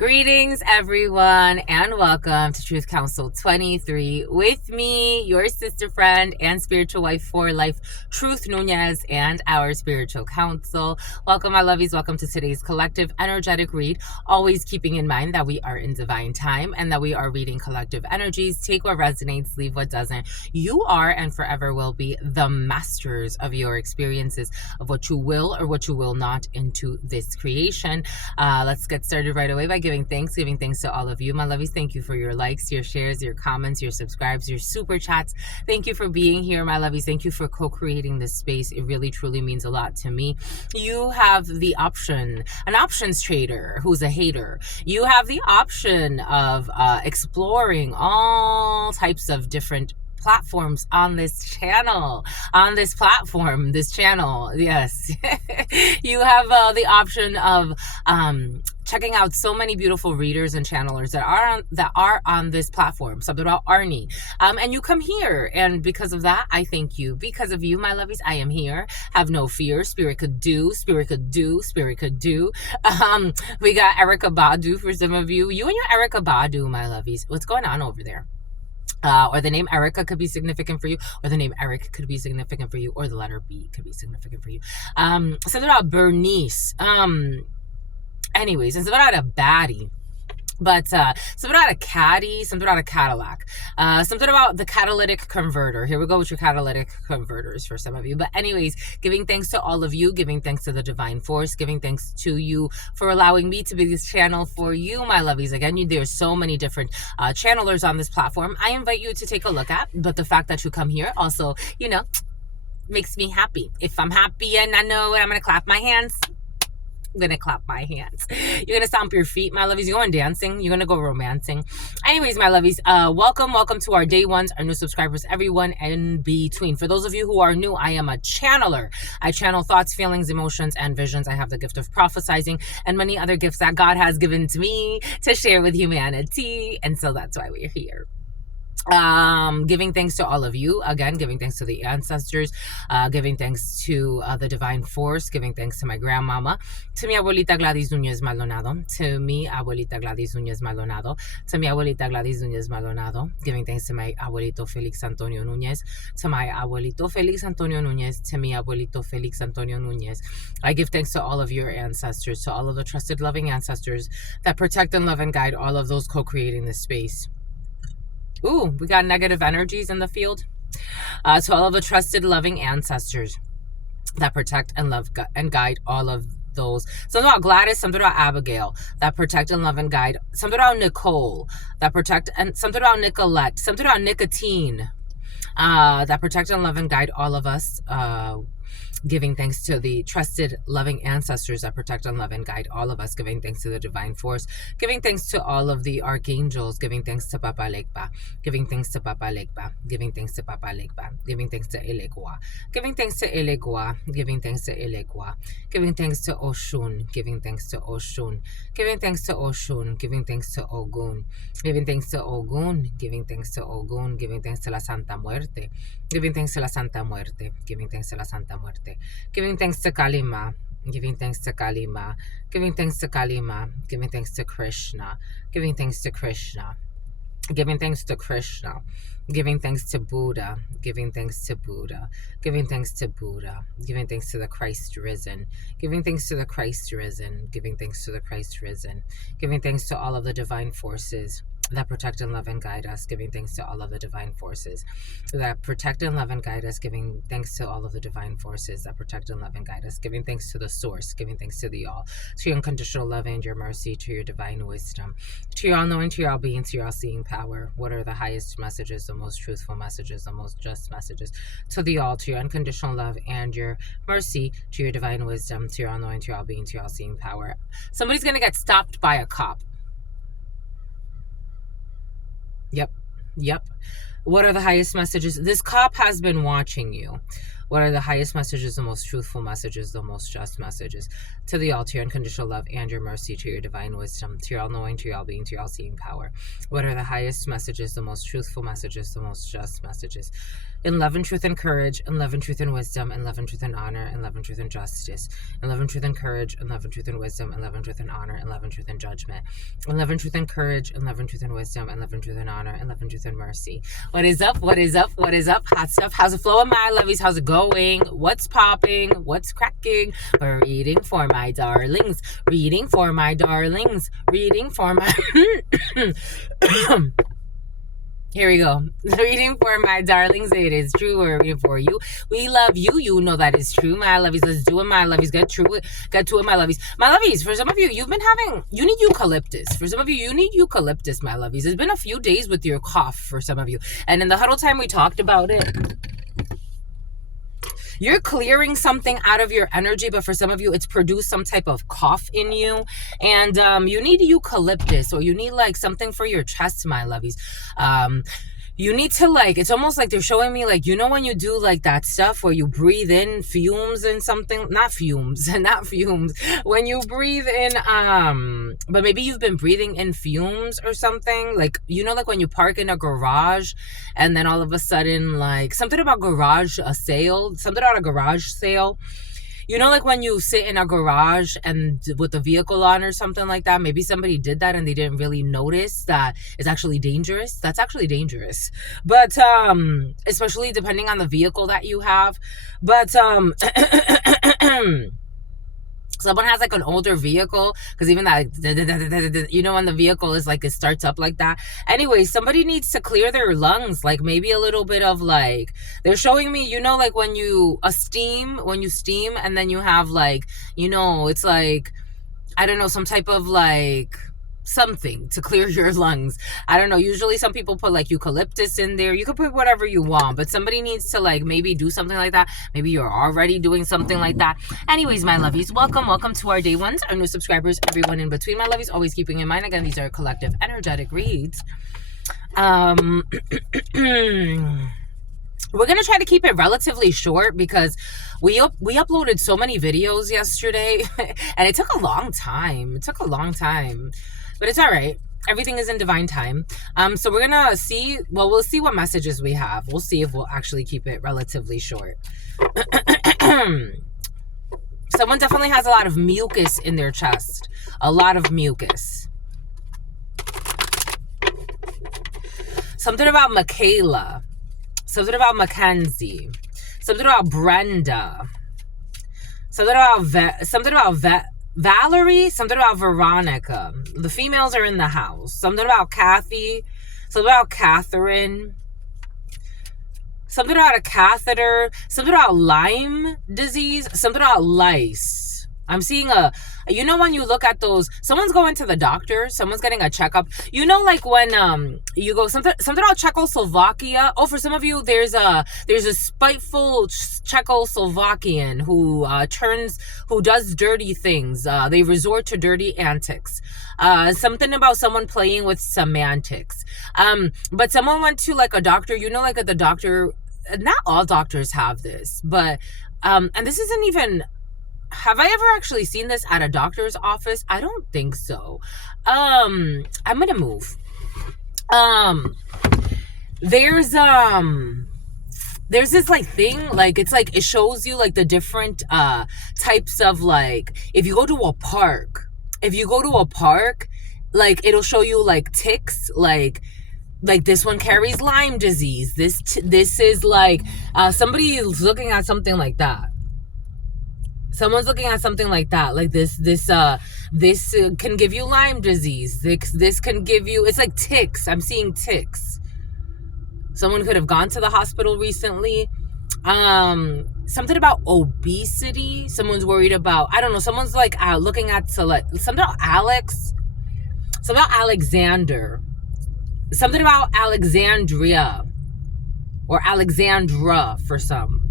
Greetings, everyone, and welcome to Truth Council 23 with me, your sister friend and spiritual wife for life, Truth Nunez, and our spiritual council. Welcome, my lovies. Welcome to today's collective energetic read. Always keeping in mind that we are in divine time and that we are reading collective energies. Take what resonates, leave what doesn't. You are and forever will be the masters of your experiences, of what you will or what you will not into this creation. Let's get started right away by giving thanks to all of you, my lovies. Thank you for your likes, your shares, your comments, your subscribes, your super chats. Thank you for being here, my lovies. Thank you for co-creating this space. It really, truly means a lot to me. You have the option, an options trader who's a hater. You have the option of exploring all types of different platforms on this channel, this channel. Yes. You have the option of checking out so many beautiful readers and channelers that are on this platform. Something about Arnie. And you come here, and because of that, I thank you. Because of you, my lovies, I am here. Have no fear. Spirit could do. We got Erica Badu for some of you. You and your Erica Badu, my lovies. What's going on over there? Or the name Erica could be significant for you, or the name Eric could be significant for you, or the letter B could be significant for you. Something about Bernice. Anyways, and something about a baddie. But something about a caddy, something about a Cadillac, something about the catalytic converter. Here we go with your catalytic converters for some of you. But anyways, giving thanks to all of you, giving thanks to the divine force, giving thanks to you for allowing me to be this channel for you, my lovies. Again, there's so many different channelers on this platform. I invite you to take a look at, but the fact that you come here also, makes me happy. If I'm happy and I know it, I'm going to clap my hands. I'm gonna clap my hands. You're gonna stomp your feet, my lovies. You're going dancing. You're gonna go romancing. Anyways, my lovies, welcome to our day ones, our new subscribers, everyone in between. For those of you who are new, I am a channeler. I channel thoughts, feelings, emotions, and visions. I have the gift of prophesizing and many other gifts that God has given to me to share with humanity. And so that's why we're here. Giving thanks to all of you, again, giving thanks to the ancestors, giving thanks to the divine force, giving thanks to my grandmama, to mi abuelita Gladys Nunez Maldonado, to mi abuelita Gladys Nunez Maldonado, to mi abuelita Gladys Nunez Maldonado, giving thanks to my abuelito Felix Antonio Nunez, to my abuelito Felix Antonio Nunez, to mi abuelito Felix Antonio Nunez. I give thanks to all of your ancestors, to all of the trusted, loving ancestors that protect and love and guide all of those co-creating this space. Ooh, we got negative energies in the field. To all of the trusted, loving ancestors that protect and love and guide all of those. Something about Gladys, something about Abigail that protect and love and guide. Something about Nicole that protect, and something about Nicolette. Something about nicotine that protect and love and guide all of us. Giving thanks to the trusted, loving ancestors that protect and love and guide all of us. Giving thanks to the divine force. Giving thanks to all of the archangels. Giving thanks to Papa Legba. Giving thanks to Papa Legba. Giving thanks to Papa Legba. Giving thanks to Elegua. Giving thanks to Elegua. Giving thanks to Elegua. Giving thanks to Oshun. Giving thanks to Oshun. Giving thanks to Oshun. Giving thanks to Ogun. Giving thanks to Ogun. Giving thanks to Ogun. Giving thanks to la Santa Muerte. Giving thanks to la Santa Muerte. Giving thanks to la Santa Muerte. Giving thanks to Kalima, giving thanks to Kalima, giving thanks to Kalima, giving thanks to Krishna, giving thanks to Krishna, giving thanks to Krishna, giving thanks to Buddha, giving thanks to Buddha, giving thanks to Buddha, giving thanks to the Christ risen, giving thanks to the Christ risen, giving thanks to the Christ risen, giving thanks to all of the divine forces that protect and love and guide us, giving thanks to all of the divine forces that protect and love and guide us, giving thanks to all of the divine forces that protect and love and guide us, giving thanks to the source, giving thanks to the all, to your unconditional love and your mercy, to your divine wisdom, to your all-knowing, to your all-being, to your all-seeing power. What are the highest messages, the most truthful messages, the most just messages? To the all, to your unconditional love and your mercy, to your divine wisdom, to your all-knowing, to your all-being, to your all-seeing power. Somebody's going to get stopped by a cop. Yep. What are the highest messages? This cop has been watching you. What are the highest messages, the most truthful messages, the most just messages? To the all, to your unconditional love and your mercy, to your divine wisdom, to your all-knowing, to your all-being, to your all-seeing power. What are the highest messages, the most truthful messages, the most just messages? In love and truth and courage, in love and truth and wisdom, in love and truth and honor, in love and truth and justice, in love and truth and courage, in love and truth and wisdom, in love and truth and honor, in love and truth and judgment, in love and truth and courage, in love and truth and wisdom, in love and truth and honor, in love and truth and mercy. What is up? What is up? What is up? Hot stuff. How's it flowing, my lovies? How's it going? What's popping? What's cracking? We're reading for my darlings. Reading for my darlings. Reading for my... Here we go. Reading for my darlings. It is true. We're reading for you. We love you. You know that is true, my lovies. Let's do it, my lovies. Get to it, my lovies. My lovies, for some of you, you need eucalyptus. For some of you, you need eucalyptus, my lovies. It's been a few days with your cough for some of you. And in the huddle time, we talked about it. You're clearing something out of your energy, but for some of you, it's produced some type of cough in you. And you need eucalyptus, or you need like something for your chest, my lovies. You need to like, it's almost like they're showing me like, you know, when you do like that stuff where you breathe in fumes and something, not fumes, when you breathe in, but maybe you've been breathing in fumes or something, like, you know, like when you park in a garage and then all of a sudden, like something about a garage sale. You know, like when you sit in a garage and with a vehicle on or something like that, maybe somebody did that and they didn't really notice that it's actually dangerous. That's actually dangerous. But, especially depending on the vehicle that you have. But, someone has like an older vehicle, because even that, you know, when the vehicle is like, it starts up like that. Anyway, somebody needs to clear their lungs, like maybe a little bit of like, they're showing me, you know, like when you steam and then you have like, you know, it's like, I don't know, some type of like something to clear your lungs. I don't know. Usually some people put like eucalyptus in there. You could put whatever you want, but somebody needs to like maybe do something like that. Maybe you're already doing something like that. Anyways, my lovies, welcome to our day ones, our new subscribers, everyone in between, my lovies. Always keeping in mind, again, these are collective energetic reads. We're gonna try to keep it relatively short because we uploaded so many videos yesterday and it took a long time. But it's all right. Everything is in divine time. So we're gonna see. Well, we'll see what messages we have. We'll see if we'll actually keep it relatively short. Someone definitely has a lot of mucus in their chest. A lot of mucus. Something about Michaela. Something about Mackenzie. Something about Brenda. Something about Valerie, something about Veronica. The females are in the house. Something about Kathy. Something about Catherine. Something about a catheter. Something about Lyme disease. Something about lice. I'm seeing you know, when you look at those, someone's going to the doctor, someone's getting a checkup. You know, like when you go, something about Czechoslovakia. Oh, for some of you, there's a spiteful Czechoslovakian who does dirty things. They resort to dirty antics. Something about someone playing with semantics. But someone went to like a doctor, you know, like at the doctor, not all doctors have this, but, and this isn't even, have I ever actually seen this at a doctor's office? I don't think so. I'm gonna move. There's this like thing, like it's like it shows you like the different types of, like, if you go to a park, like it'll show you like ticks, like this one carries Lyme disease. This is like somebody is looking at something like that. Someone's looking at something like that. Like this can give you Lyme disease. This can give you, it's like ticks. I'm seeing ticks. Someone could have gone to the hospital recently. Something about obesity. Someone's worried about, I don't know, someone's like looking at something about Alex. Something about Alexander. Something about Alexandria. Or Alexandra for some.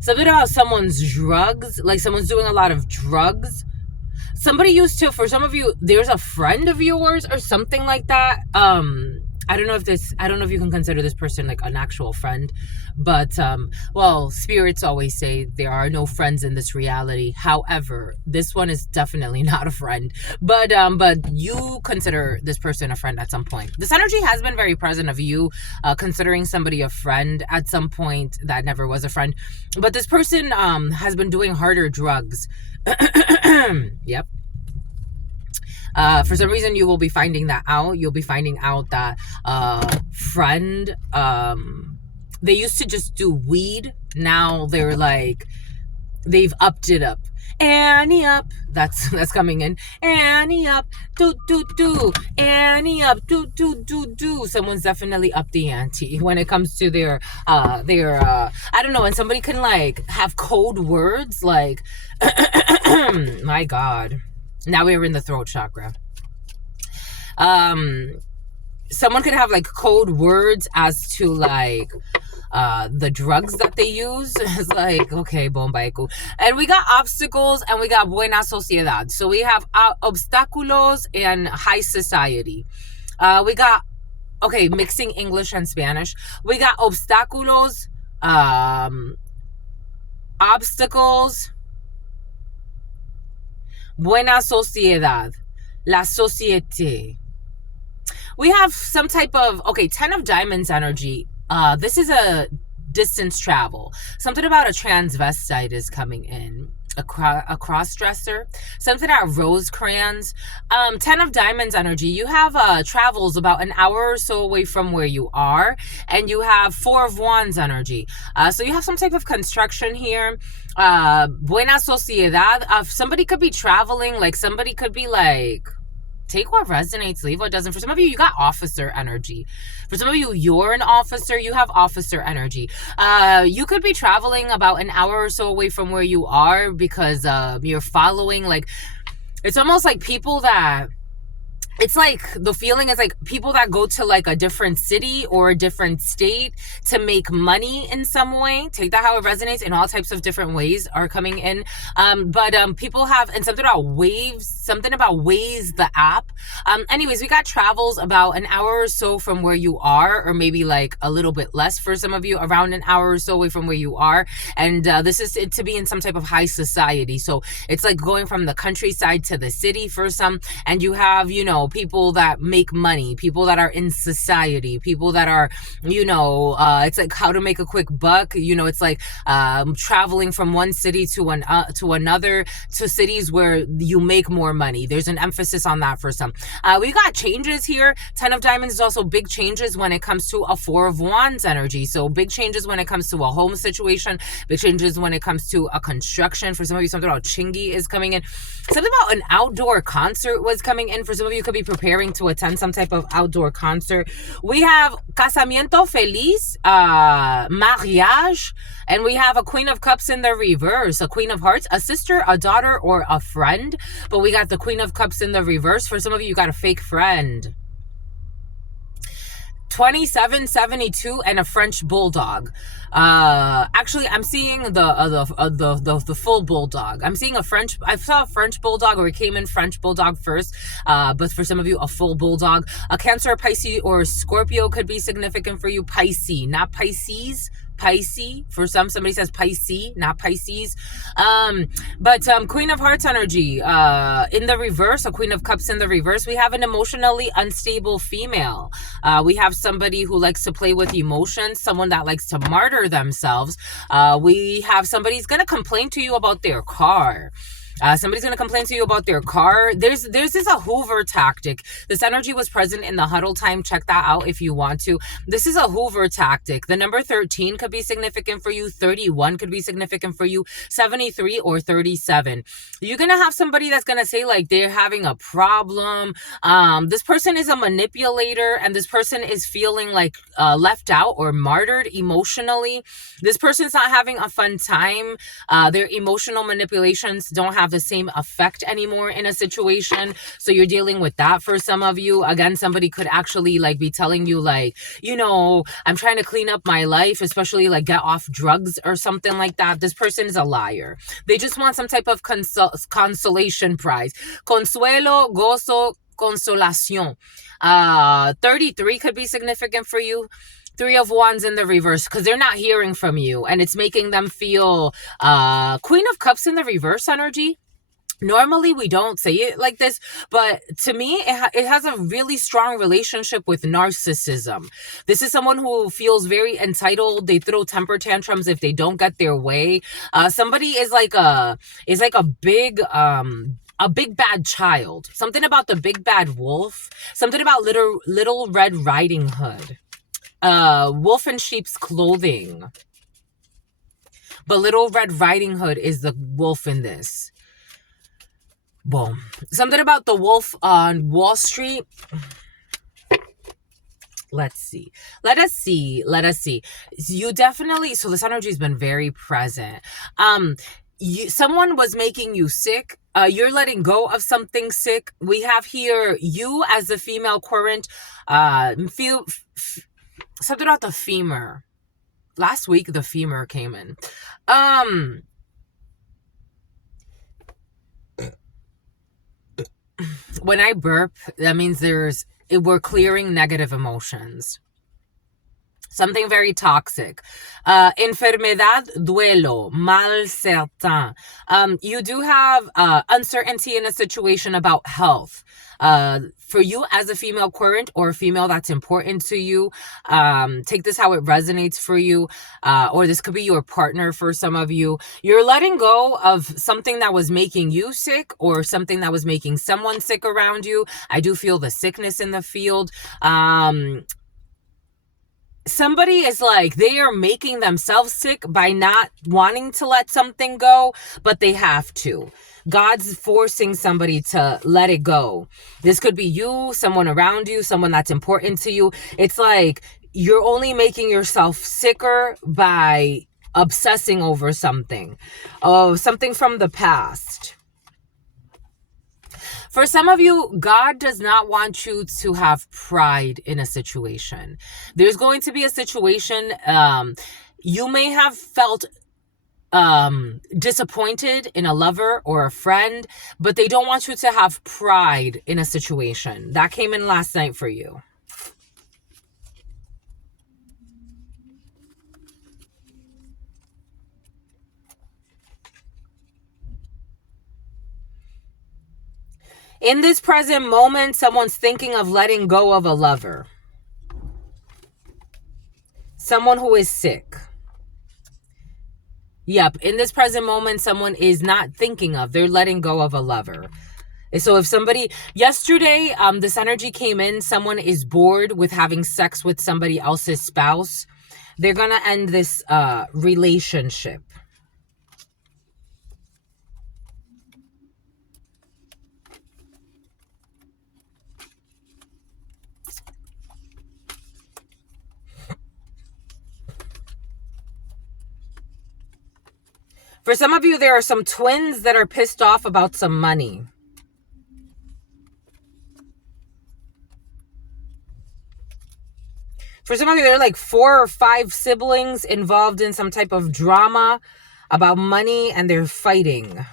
Something about someone's drugs, like someone's doing a lot of drugs. Somebody used to, for some of you, there's a friend of yours or something like that. I don't know if you can consider this person like an actual friend, but well, spirits always say there are no friends in this reality. However, this one is definitely not a friend, but you consider this person a friend at some point. This energy has been very present of you considering somebody a friend at some point that never was a friend, but this person has been doing harder drugs. Yep. For some reason, you will be finding that out. You'll be finding out that friend, they used to just do weed. Now they're like, they've upped it up. Annie up. That's coming in. Annie up. Do. Annie up. Do. Someone's definitely upped the ante when it comes to their I don't know, and somebody can like have code words like my God. Now we're in the throat chakra. Someone could have like code words as to like the drugs that they use. It's like, okay, bombaiku. And we got obstacles and we got buena sociedad. So we have obstáculos and high society. We got, okay, mixing English and Spanish. We got obstáculos, obstacles, buena sociedad, la société. We have some type of, okay, 10 of diamonds energy. This is a distance travel. Something about a transvestite is coming in. A cross-dresser. Something about Rosecrans. 10 of diamonds energy. You have travels about an hour or so away from where you are. And you have 4 of wands energy. So you have some type of construction here. Buena sociedad. Somebody could be traveling. Like somebody could be like, take what resonates, leave what doesn't. For some of you, you got officer energy. For some of you, you're an officer. You have officer energy. You could be traveling about an hour or so away from where you are because you're following, like, it's almost like people that, it's like the feeling is like people that go to like a different city or a different state to make money in some way. Take that how it resonates in all types of different ways are coming in. But people have, and something about Waze, the app. Anyways, we got travels about an hour or so from where you are, or maybe like a little bit less for some of you, around an hour or so away from where you are. And this is it to be in some type of high society. So it's like going from the countryside to the city for some, and you have, you know, people that make money, people that are in society, people that are, you know, it's like how to make a quick buck. You know, it's like traveling from one city to another, to cities where you make more money. There's an emphasis on that for some. We got changes here. 10 of diamonds is also big changes when it comes to a 4 of wands energy. So big changes when it comes to a home situation, big changes when it comes to a construction. For some of you, something about chingy is coming in. Something about an outdoor concert was coming in. For some of you, could be preparing to attend some type of outdoor concert. We have casamiento feliz, mariage, and we have a queen of cups in the reverse, a queen of hearts, a sister, a daughter, or a friend. But we got the queen of cups in the reverse. For some of you, you got a fake friend. 2772 and a French bulldog. Actually, I'm seeing the full bulldog. I'm seeing I saw a French bulldog, or it came in French bulldog first. But for some of you, a full bulldog. A Cancer, Pisces, or Scorpio could be significant for you. Pisces, not Pisces. Pisces. For somebody says Pisces, not Pisces. But Queen of Hearts energy in the reverse, a Queen of Cups in the reverse. We have an emotionally unstable female. We have somebody who likes to play with emotions, someone that likes to martyr themselves. We have somebody's going to complain to you about their car. Somebody's going to complain to you about their car. There's this a Hoover tactic. This energy was present in the huddle time. Check that out if you want to. This is a Hoover tactic. The number 13 could be significant for you. 31 could be significant for you. 73 or 37. You're going to have somebody that's going to say like they're having a problem. This person is a manipulator, and this person is feeling like left out or martyred emotionally. This person's not having a fun time. Their emotional manipulations don't have the same effect anymore in a situation. So you're dealing with that for some of you. Again, somebody could actually like be telling you like, you know, I'm trying to clean up my life, especially like get off drugs or something like that. This person is a liar. They just want some type of consolation prize. Consuelo, gozo, consolación. 33 could be significant for you. 3 of Wands in the reverse, because they're not hearing from you, and it's making them feel Queen of Cups in the reverse energy. Normally we don't say it like this, but to me it has a really strong relationship with narcissism. This is someone who feels very entitled. They throw temper tantrums if they don't get their way. Somebody is like a big bad child. Something about the big bad wolf. Something about little Red Riding Hood. Wolf in sheep's clothing. But Little Red Riding Hood is the wolf in this. Boom. Something about the wolf on Wall Street. Let's see. Let us see. You definitely, so this energy has been very present. Someone was making you sick. You're letting go of something sick. We have here you as the female current. Feel something about the femur. Last week the femur came in. When I burp, that means we're clearing negative emotions. Something very toxic. Enfermedad, duelo, mal certain. You do have uncertainty in a situation about health. For you as a female current or a female that's important to you, take this how it resonates for you, or this could be your partner for some of you. You're letting go of something that was making you sick or something that was making someone sick around you. I do feel the sickness in the field. Somebody is like, they are making themselves sick by not wanting to let something go, but they have to. God's forcing somebody to let it go. This could be you, someone around you, someone that's important to you. It's like you're only making yourself sicker by obsessing over something. Something from the past. For some of you, God does not want you to have pride in a situation. There's going to be a situation, you may have felt disappointed in a lover or a friend, but they don't want you to have pride in a situation. That came in last night for you. In this present moment, someone's thinking of letting go of a lover. Someone who is sick. Yep, in this present moment, someone is not thinking of, they're letting go of a lover. So if somebody, yesterday, this energy came in, someone is bored with having sex with somebody else's spouse. They're going to end this relationship. For some of you, there are some twins that are pissed off about some money. For some of you, there are like 4 or 5 siblings involved in some type of drama about money, and they're fighting.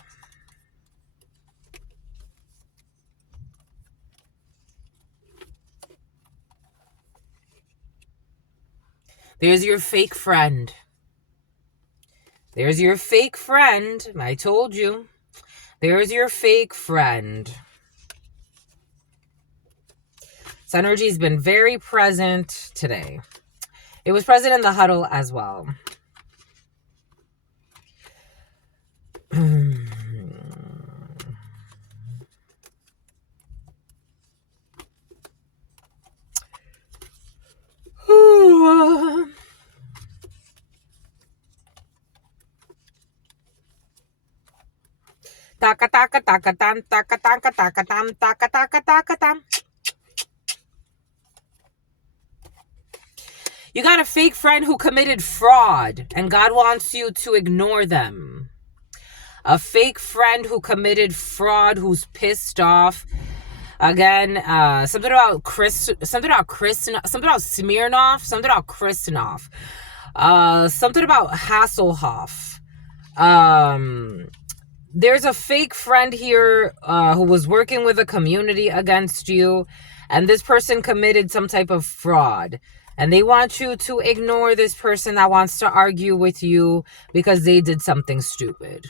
There's your fake friend. There's your fake friend. I told you. There's your fake friend. This energy's been very present today. It was present in the huddle as well. Taka taka taka tam taka taka taka tam taka taka taka tam. You got a fake friend who committed fraud, and God wants you to ignore them. A fake friend who committed fraud, who's pissed off. Again, something about Smirnoff, something about Christinoff, something about Hasselhoff. there's a fake friend here who was working with a community against you, and this person committed some type of fraud. And they want you to ignore this person that wants to argue with you because they did something stupid.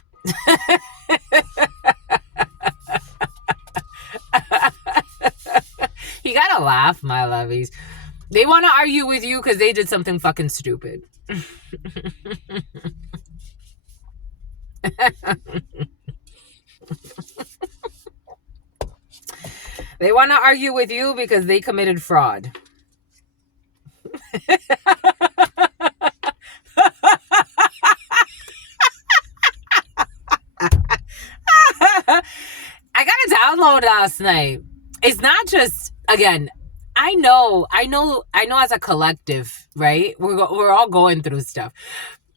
You gotta laugh, my lovies. They want to argue with you because they did something fucking stupid. They want to argue with you because they committed fraud. I got a download last night. It's not just, again, I know as a collective, right? We're all going through stuff.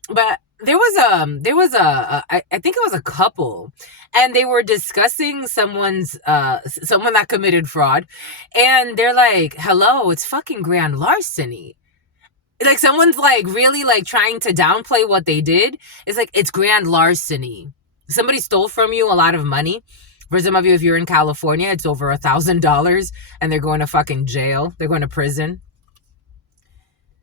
But there was I think it was a couple, and they were discussing someone that committed fraud, and they're like, hello, it's fucking grand larceny. Like, someone's like really like trying to downplay what they did. It's like, it's grand larceny. Somebody stole from you a lot of money. For some of you, if you're in California, it's over $1,000 and they're going to fucking jail. They're going to prison.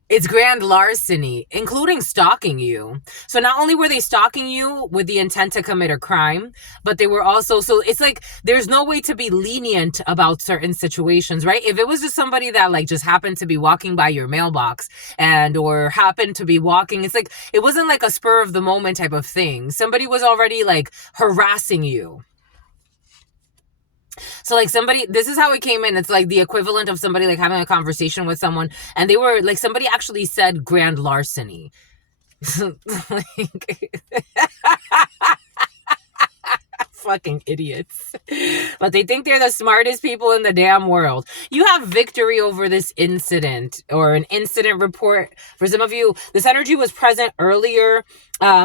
It's grand larceny, including stalking you. So not only were they stalking you with the intent to commit a crime, but they were also, so it's like, there's no way to be lenient about certain situations, right? If it was just somebody that like just happened to be walking by your mailbox or happened to be walking, it's like, it wasn't like a spur of the moment type of thing. Somebody was already like harassing you. So like this is how it came in. It's like the equivalent of somebody like having a conversation with someone, and they were like, somebody actually said grand larceny. Like, fucking idiots. But they think they're the smartest people in the damn world. You have victory over this incident, or an incident report. For some of you, this energy was present earlier,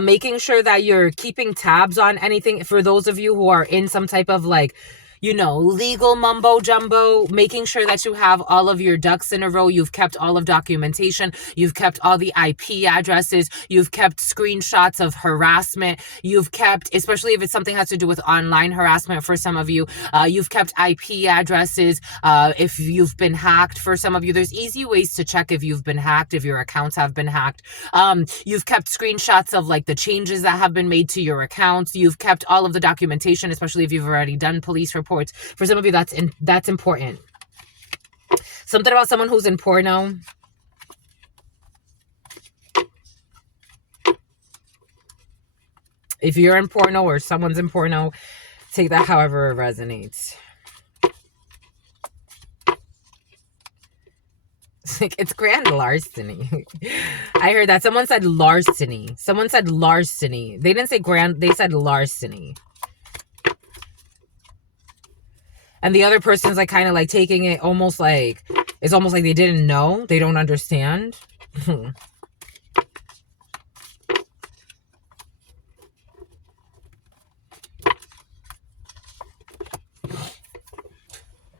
making sure that you're keeping tabs on anything. For those of you who are in some type of like, legal mumbo jumbo, making sure that you have all of your ducks in a row. You've kept all of documentation. You've kept all the IP addresses. You've kept screenshots of harassment. You've kept, especially if it's something has to do with online harassment for some of you, you've kept IP addresses. If you've been hacked, for some of you, there's easy ways to check if you've been hacked, if your accounts have been hacked. You've kept screenshots of like the changes that have been made to your accounts. You've kept all of the documentation, especially if you've already done police reports. For some of you, that's important. Something about someone who's in porno. If you're in porno or someone's in porno, take that however it resonates. It's like, it's grand larceny. I heard that. Someone said larceny. Someone said larceny. They didn't say grand, they said larceny. And the other person's like kind of like taking it almost like, it's almost like they didn't know. They don't understand.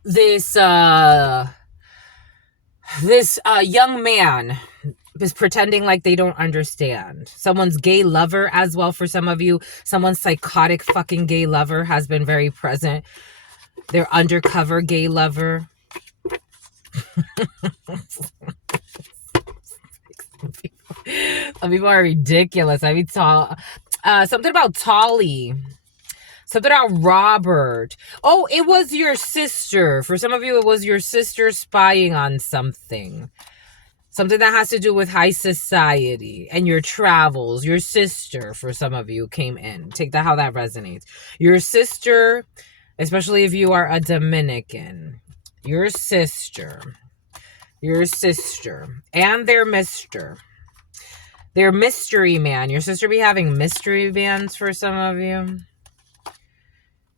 This young man is pretending like they don't understand. Someone's gay lover as well for some of you. Someone's psychotic fucking gay lover has been very present. Their undercover gay lover. Some people are ridiculous. I mean, something about Tolly. Something about Robert. Oh, it was your sister. For some of you, it was your sister spying on something. Something that has to do with high society and your travels. Your sister, for some of you, came in. Take that how that resonates. Your sister, especially if you are a Dominican. Your sister. And their mister. Their mystery man. Your sister be having mystery bands for some of you.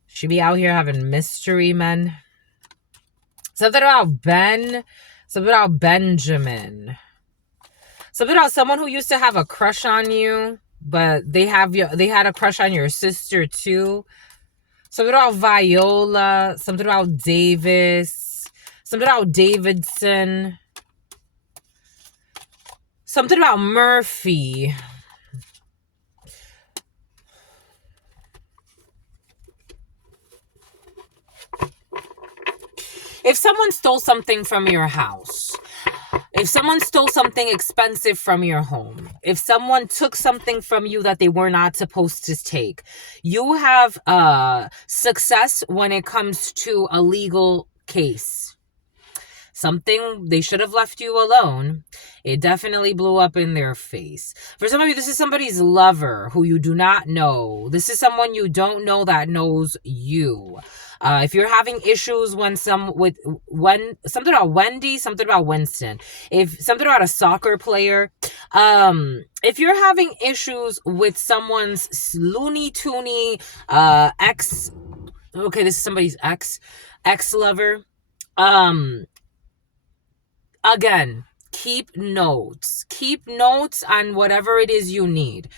She be out here having mystery men. Something about Ben. Something about Benjamin. Something about someone who used to have a crush on you, but they had a crush on your sister too. Something about Viola. Something about Davis. Something about Davidson. Something about Murphy. if someone stole something from your house, if someone stole something expensive from your home, if someone took something from you that they were not supposed to take, you have success when it comes to a legal case. Something they should have left you alone. It definitely blew up in their face. For some of you, this is somebody's lover who you do not know. This is someone you don't know that knows you. If you're having issues something about Wendy, something about Winston, if something about a soccer player, if you're having issues with someone's loony toony ex, okay, this is somebody's ex lover. Again, keep notes on whatever it is you need,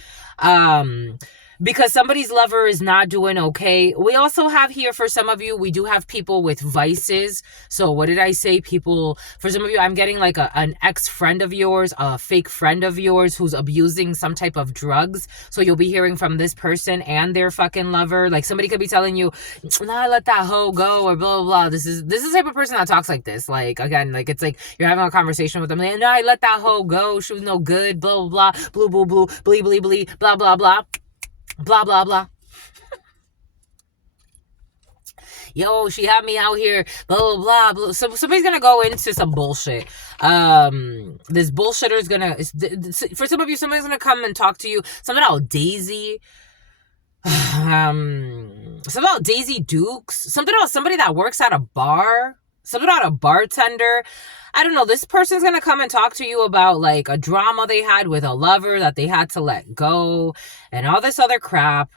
because somebody's lover is not doing okay. We also have here, for some of you, we do have people with vices. So what did I say? People, for some of you, I'm getting like an ex-friend of yours, a fake friend of yours who's abusing some type of drugs. So you'll be hearing from this person and their fucking lover. Like somebody could be telling you, nah, let that hoe go, or blah, blah, blah. This is the type of person that talks like this. Like, again, like it's like you're having a conversation with them. Like, no, I let that hoe go. She was no good, blah, blah, blah, blue, blue, blue, blee, blee, blee, blah, blah, blah. Blah, blah, blah. Yo, she had me out here, blah, blah, blah, blah. So somebody's gonna go into some bullshit. This bullshitter's gonna, for some of you, somebody's gonna come and talk to you. Something about Daisy. Something about Daisy Dukes. Something about somebody that works at a bar. Something about a bartender. I don't know. This person's going to come and talk to you about like a drama they had with a lover that they had to let go and all this other crap.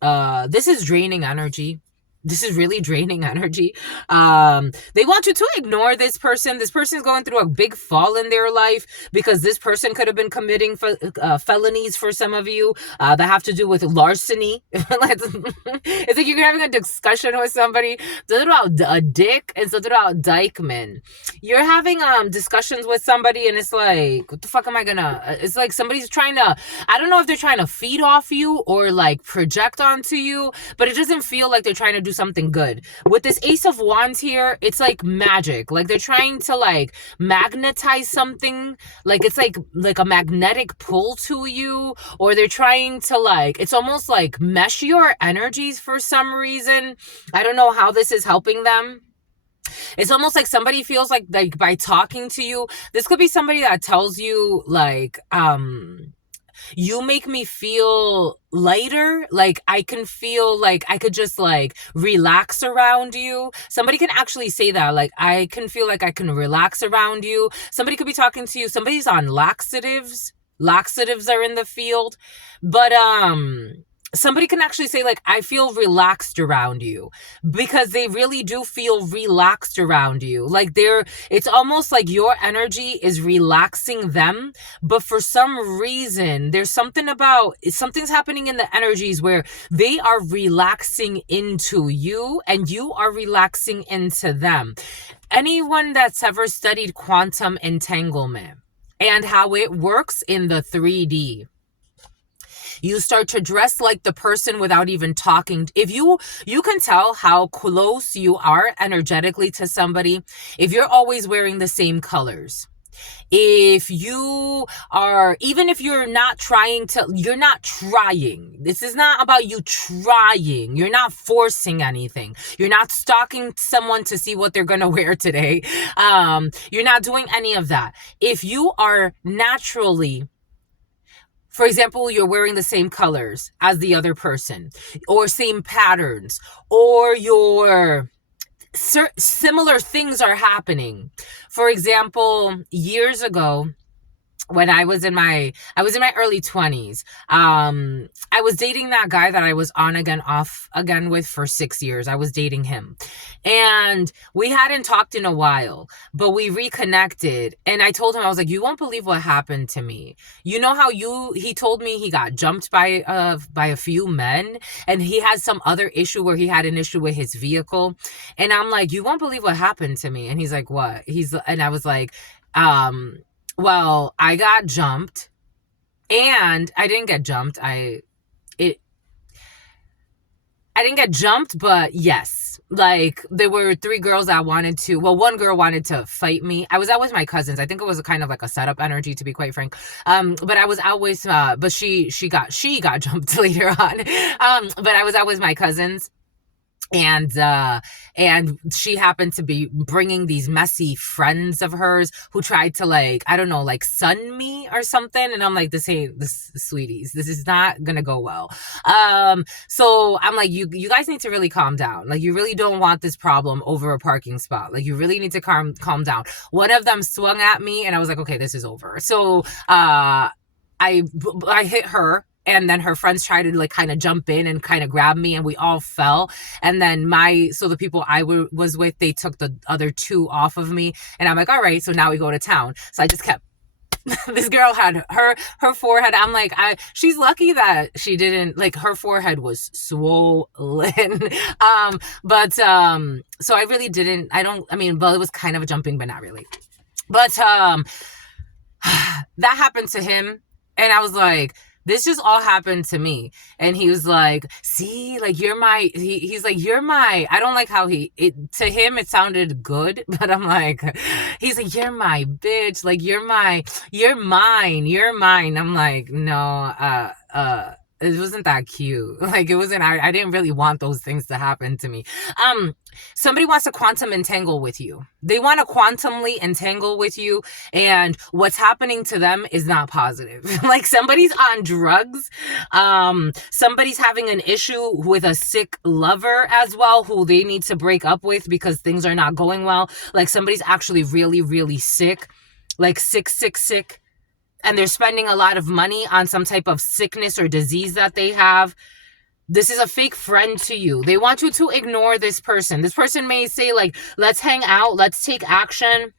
This is draining energy. This is really draining energy. They want you to ignore this person. This person's going through a big fall in their life because this person could have been committing felonies for some of you that have to do with larceny. It's like you're having a discussion with somebody, something about a dick and something about Dykeman. You're having discussions with somebody and it's like, what the fuck am I gonna... It's like somebody's trying to... I don't know if they're trying to feed off you or like project onto you, but it doesn't feel like they're trying to do something good. With this Ace of Wands here, it's like magic. Like they're trying to like magnetize something. Like it's like a magnetic pull to you, or they're trying to like, it's almost like mesh your energies for some reason. I don't know how this is helping them. It's almost like somebody feels like by talking to you, this could be somebody that tells you like, you make me feel lighter. Like I can feel like I could just like relax around you. Somebody can actually say that. Like I can feel like I can relax around you. Somebody could be talking to you. Somebody's on laxatives. Laxatives are in the field. But somebody can actually say like, I feel relaxed around you, because they really do feel relaxed around you. Like it's almost like your energy is relaxing them. But for some reason, something's happening in the energies where they are relaxing into you and you are relaxing into them. Anyone that's ever studied quantum entanglement and how it works in the 3D, you start to dress like the person without even talking. If you can tell how close you are energetically to somebody if you're always wearing the same colors. If you are, even if you're not trying. This is not about you trying. You're not forcing anything. You're not stalking someone to see what they're going to wear today. You're not doing any of that. If you are naturally, for example, you're wearing the same colors as the other person, or same patterns, or similar things are happening. For example, years ago, when I was in my early 20s, I was dating that guy that I was on again, off again with for 6 years. I was dating him. And we hadn't talked in a while, but we reconnected. And I told him, I was like, you won't believe what happened to me. You know how he told me he got jumped by a few men, and he had some other issue where he had an issue with his vehicle. And I'm like, you won't believe what happened to me. And he's like, what? And I was like, well, I got jumped, and I didn't get jumped. I didn't get jumped, but yes, like there were three girls that wanted to, well, one girl wanted to fight me. I was out with my cousins. I think it was a kind of like a setup energy, to be quite frank. But I was out with but she got jumped later on. But I was out with my cousins, and she happened to be bringing these messy friends of hers who tried to, like, I don't know, like sun me or something, and I'm like, this ain't, this, sweeties, this is not gonna go well. So I'm like, you guys need to really calm down. Like, you really don't want this problem over a parking spot. Like, you really need to calm down. One of them swung at me, and I was like, okay, this is over. So I hit her, and then her friends tried to, like, kind of jump in and kind of grab me, and we all fell. And then the people I was with, they took the other two off of me, and I'm like, all right, so now we go to town. So I just kept, this girl had her forehead. I'm like, she's lucky that she didn't, like, her forehead was swollen. So I really didn't, well, it was kind of a jumping, but not really. But that happened to him, and I was like, this just all happened to me. And he was like, see, like, you're my, he's like, you're my, I don't like how to him it sounded good, but I'm like, he's like, you're my bitch, like, you're mine. I'm like, no, it wasn't that cute. Like, it wasn't, I didn't really want those things to happen to me. Somebody wants to quantum entangle with you. They want to quantumly entangle with you, and what's happening to them is not positive. Like, somebody's on drugs. Somebody's having an issue with a sick lover as well, who they need to break up with because things are not going well. Like, somebody's actually really, really sick. Like, sick. And they're spending a lot of money on some type of sickness or disease that they have. This is a fake friend to you. They want you to ignore this person. This person may say, like, let's hang out, let's take action.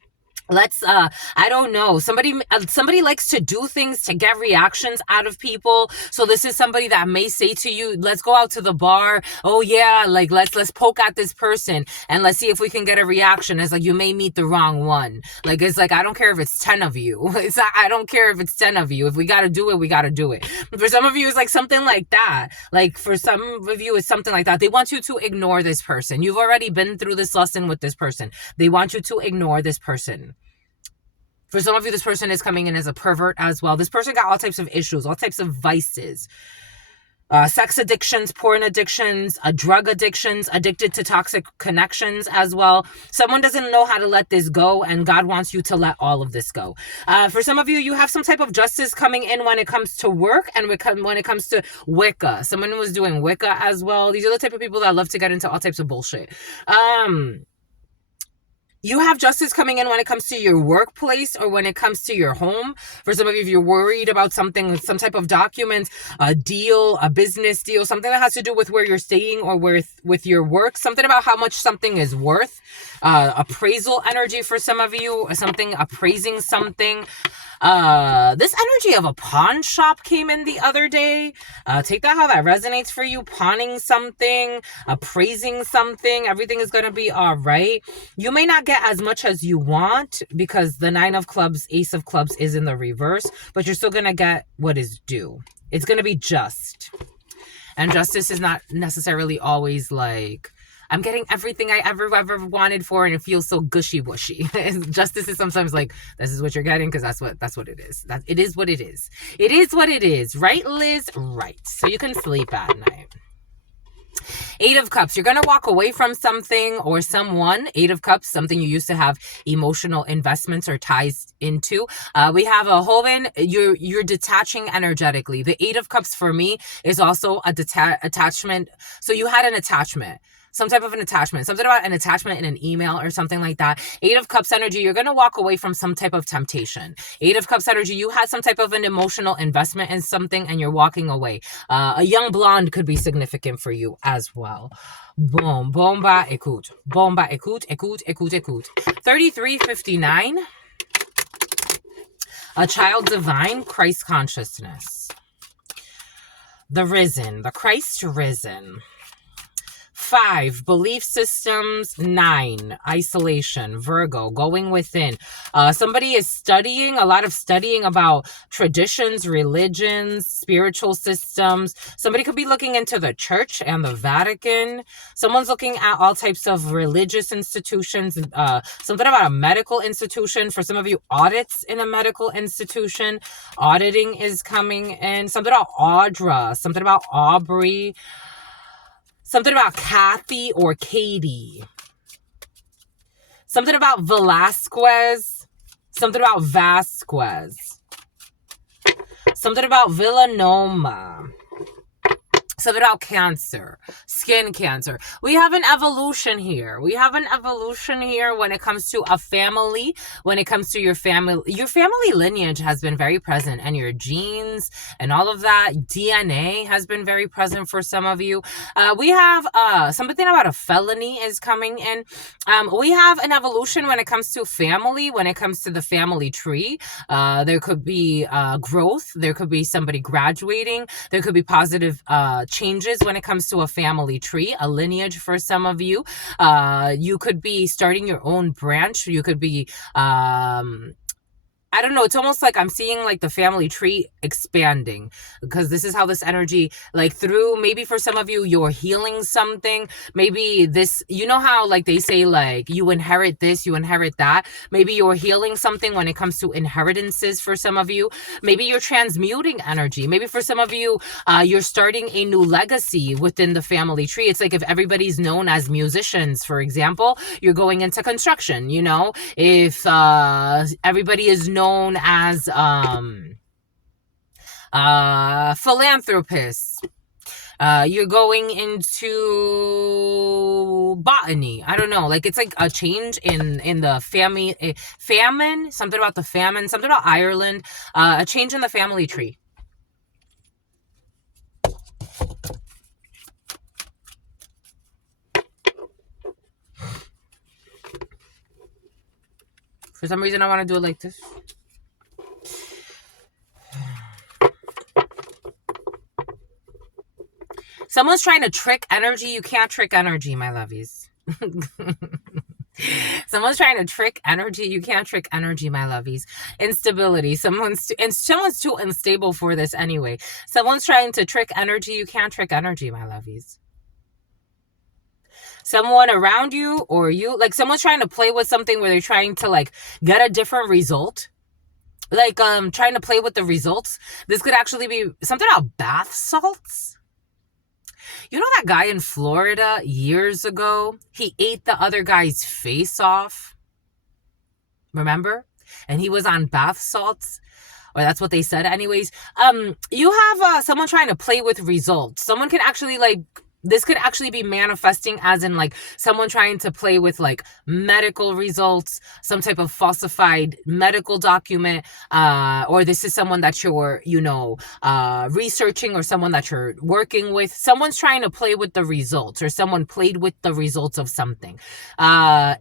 Let's, I don't know. Somebody likes to do things to get reactions out of people. So this is somebody that may say to you, let's go out to the bar. Oh yeah, like, let's poke at this person and let's see if we can get a reaction. It's like, you may meet the wrong one. Like, it's like, I don't care if it's 10 of you. It's not, I don't care if it's 10 of you. If we got to do it, we got to do it. For some of you, it's like something like that. Like, for some of you, it's something like that. They want you to ignore this person. You've already been through this lesson with this person. They want you to ignore this person. For some of you, this person is coming in as a pervert as well. This person got all types of issues, all types of vices. Sex addictions, porn addictions, drug addictions, addicted to toxic connections as well. Someone doesn't know how to let this go, and God wants you to let all of this go. For some of you, you have some type of justice coming in when it comes to work and when it comes to Wicca. Someone was doing Wicca as well. These are the type of people that love to get into all types of bullshit. You have justice coming in when it comes to your workplace or when it comes to your home. For some of you, if you're worried about something, some type of document, a deal, a business deal, something that has to do with where you're staying or with your work, something about how much something is worth, appraisal energy for some of you, something appraising something. This energy of a pawn shop came in the other day. Take that how that resonates for you. Pawning something, appraising something. Everything is going to be all right. You may not get as much as you want because the 9 of clubs, Ace of clubs is in the reverse, but you're still going to get what is due. It's going to be just. And justice is not necessarily always like, I'm getting everything I ever wanted for, and it feels so gushy-washy. Justice is sometimes like, this is what you're getting, because that's what it is. It is what it is. It is what it is. Right, Liz? Right. So you can sleep at night. 8 of Cups. You're going to walk away from something or someone. 8 of Cups, something you used to have emotional investments or ties into. We have a Hoven. You're detaching energetically. The 8 of Cups for me is also a attachment. So you had an attachment. Some type of an attachment, something about an attachment in an email or something like that. 8 of Cups energy, you're going to walk away from some type of temptation. 8 of Cups energy, you had some type of an emotional investment in something and you're walking away. A young blonde could be significant for you as well. Boom, bomba, écoute. Bomba, écoute. 3359. A child divine, Christ consciousness. The risen, the Christ risen. 5, belief systems. 9, isolation. Virgo, going within. Somebody is studying, a lot of studying about traditions, religions, spiritual systems. Somebody could be looking into the church and the Vatican. Someone's looking at all types of religious institutions. Something about a medical institution. For some of you, audits in a medical institution. Auditing is coming in. Something about Audra. Something about Aubrey. Something about Kathy or Katie. Something about Velasquez. Something about Vasquez. Something about Villanoma. Something about cancer, skin cancer. We have an evolution here. We have an evolution here when it comes to a family, when it comes to your family. Your family lineage has been very present, and your genes and all of that. DNA has been very present for some of you. We have something about a felony is coming in. We have an evolution when it comes to family, when it comes to the family tree. There could be growth. There could be somebody graduating. There could be positive changes when it comes to a family tree, a lineage for some of you. You could be starting your own branch. You could be I don't know. It's almost like I'm seeing like the family tree expanding, because this is how this energy, like through, maybe for some of you, you're healing something. Maybe this, you know how like they say like you inherit this, you inherit that. Maybe you're healing something when it comes to inheritances for some of you. Maybe you're transmuting energy. Maybe for some of you, you're starting a new legacy within the family tree. It's like if everybody's known as musicians, for example, you're going into construction, you know? If everybody is known as philanthropists, you're going into botany. I don't know, like it's like a change in the family famine, something about the famine, something about Ireland, a change in the family tree. For some reason I want to do it like this. Someone's trying to trick energy. You can't trick energy, my lovies. Someone's trying to trick energy. You can't trick energy, my lovies. Instability. Someone's too unstable for this anyway. Someone's trying to trick energy. You can't trick energy, my lovies. Someone around you or you, like someone's trying to play with something where they're trying to like get a different result. Like trying to play with the results. This could actually be something about bath salts. You know that guy in Florida years ago? He ate the other guy's face off. Remember? And he was on bath salts. Or that's what they said anyways. You have someone trying to play with results. Someone can actually like, this could actually be manifesting as in like someone trying to play with like medical results, some type of falsified medical document, or this is someone that you're, you know, researching, or someone that you're working with. Someone's trying to play with the results, or someone played with the results of something.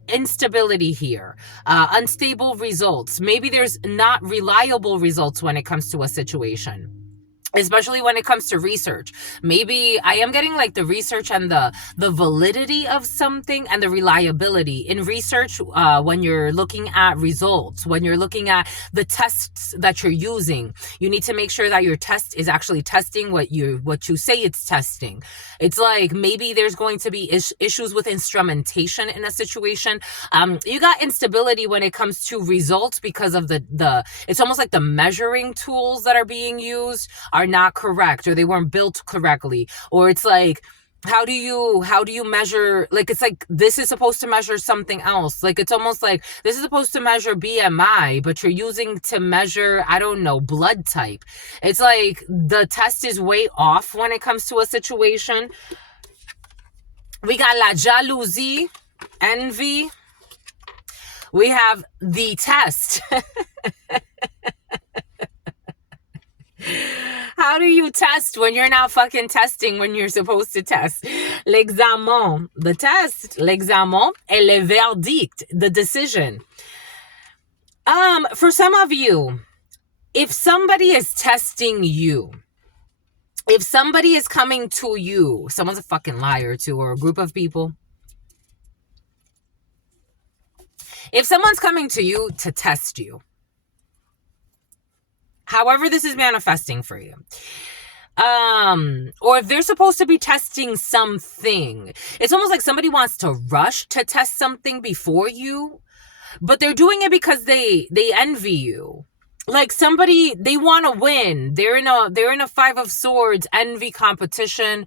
Instability here, unstable results. Maybe there's not reliable results when it comes to a situation. Especially when it comes to research. Maybe I am getting like the research and the validity of something and the reliability in research. When you're looking at results, when you're looking at the tests that you're using, you need to make sure that your test is actually testing what you say it's testing. It's like maybe there's going to be issues with instrumentation in a situation. You got instability when it comes to results because of the it's almost like the measuring tools that are being used are not correct, or they weren't built correctly, or it's like how do you measure, like it's like this is supposed to measure something else. Like it's almost like this is supposed to measure BMI, but you're using to measure, I don't know, blood type. It's like the test is way off when it comes to a situation. We got la jalousie, envy. We have the test. How do you test when you're not fucking testing when you're supposed to test? L'examen, the test, l'examen, et le verdict, the decision. For some of you, if somebody is testing you, If somebody is coming to you, someone's a fucking liar too, or a group of people. If someone's coming to you to test you, however this is manifesting for you, or if they're supposed to be testing something, it's almost like somebody wants to rush to test something before you, but they're doing it because they envy you. Like somebody, they want to win. They're in a Five of Swords envy competition.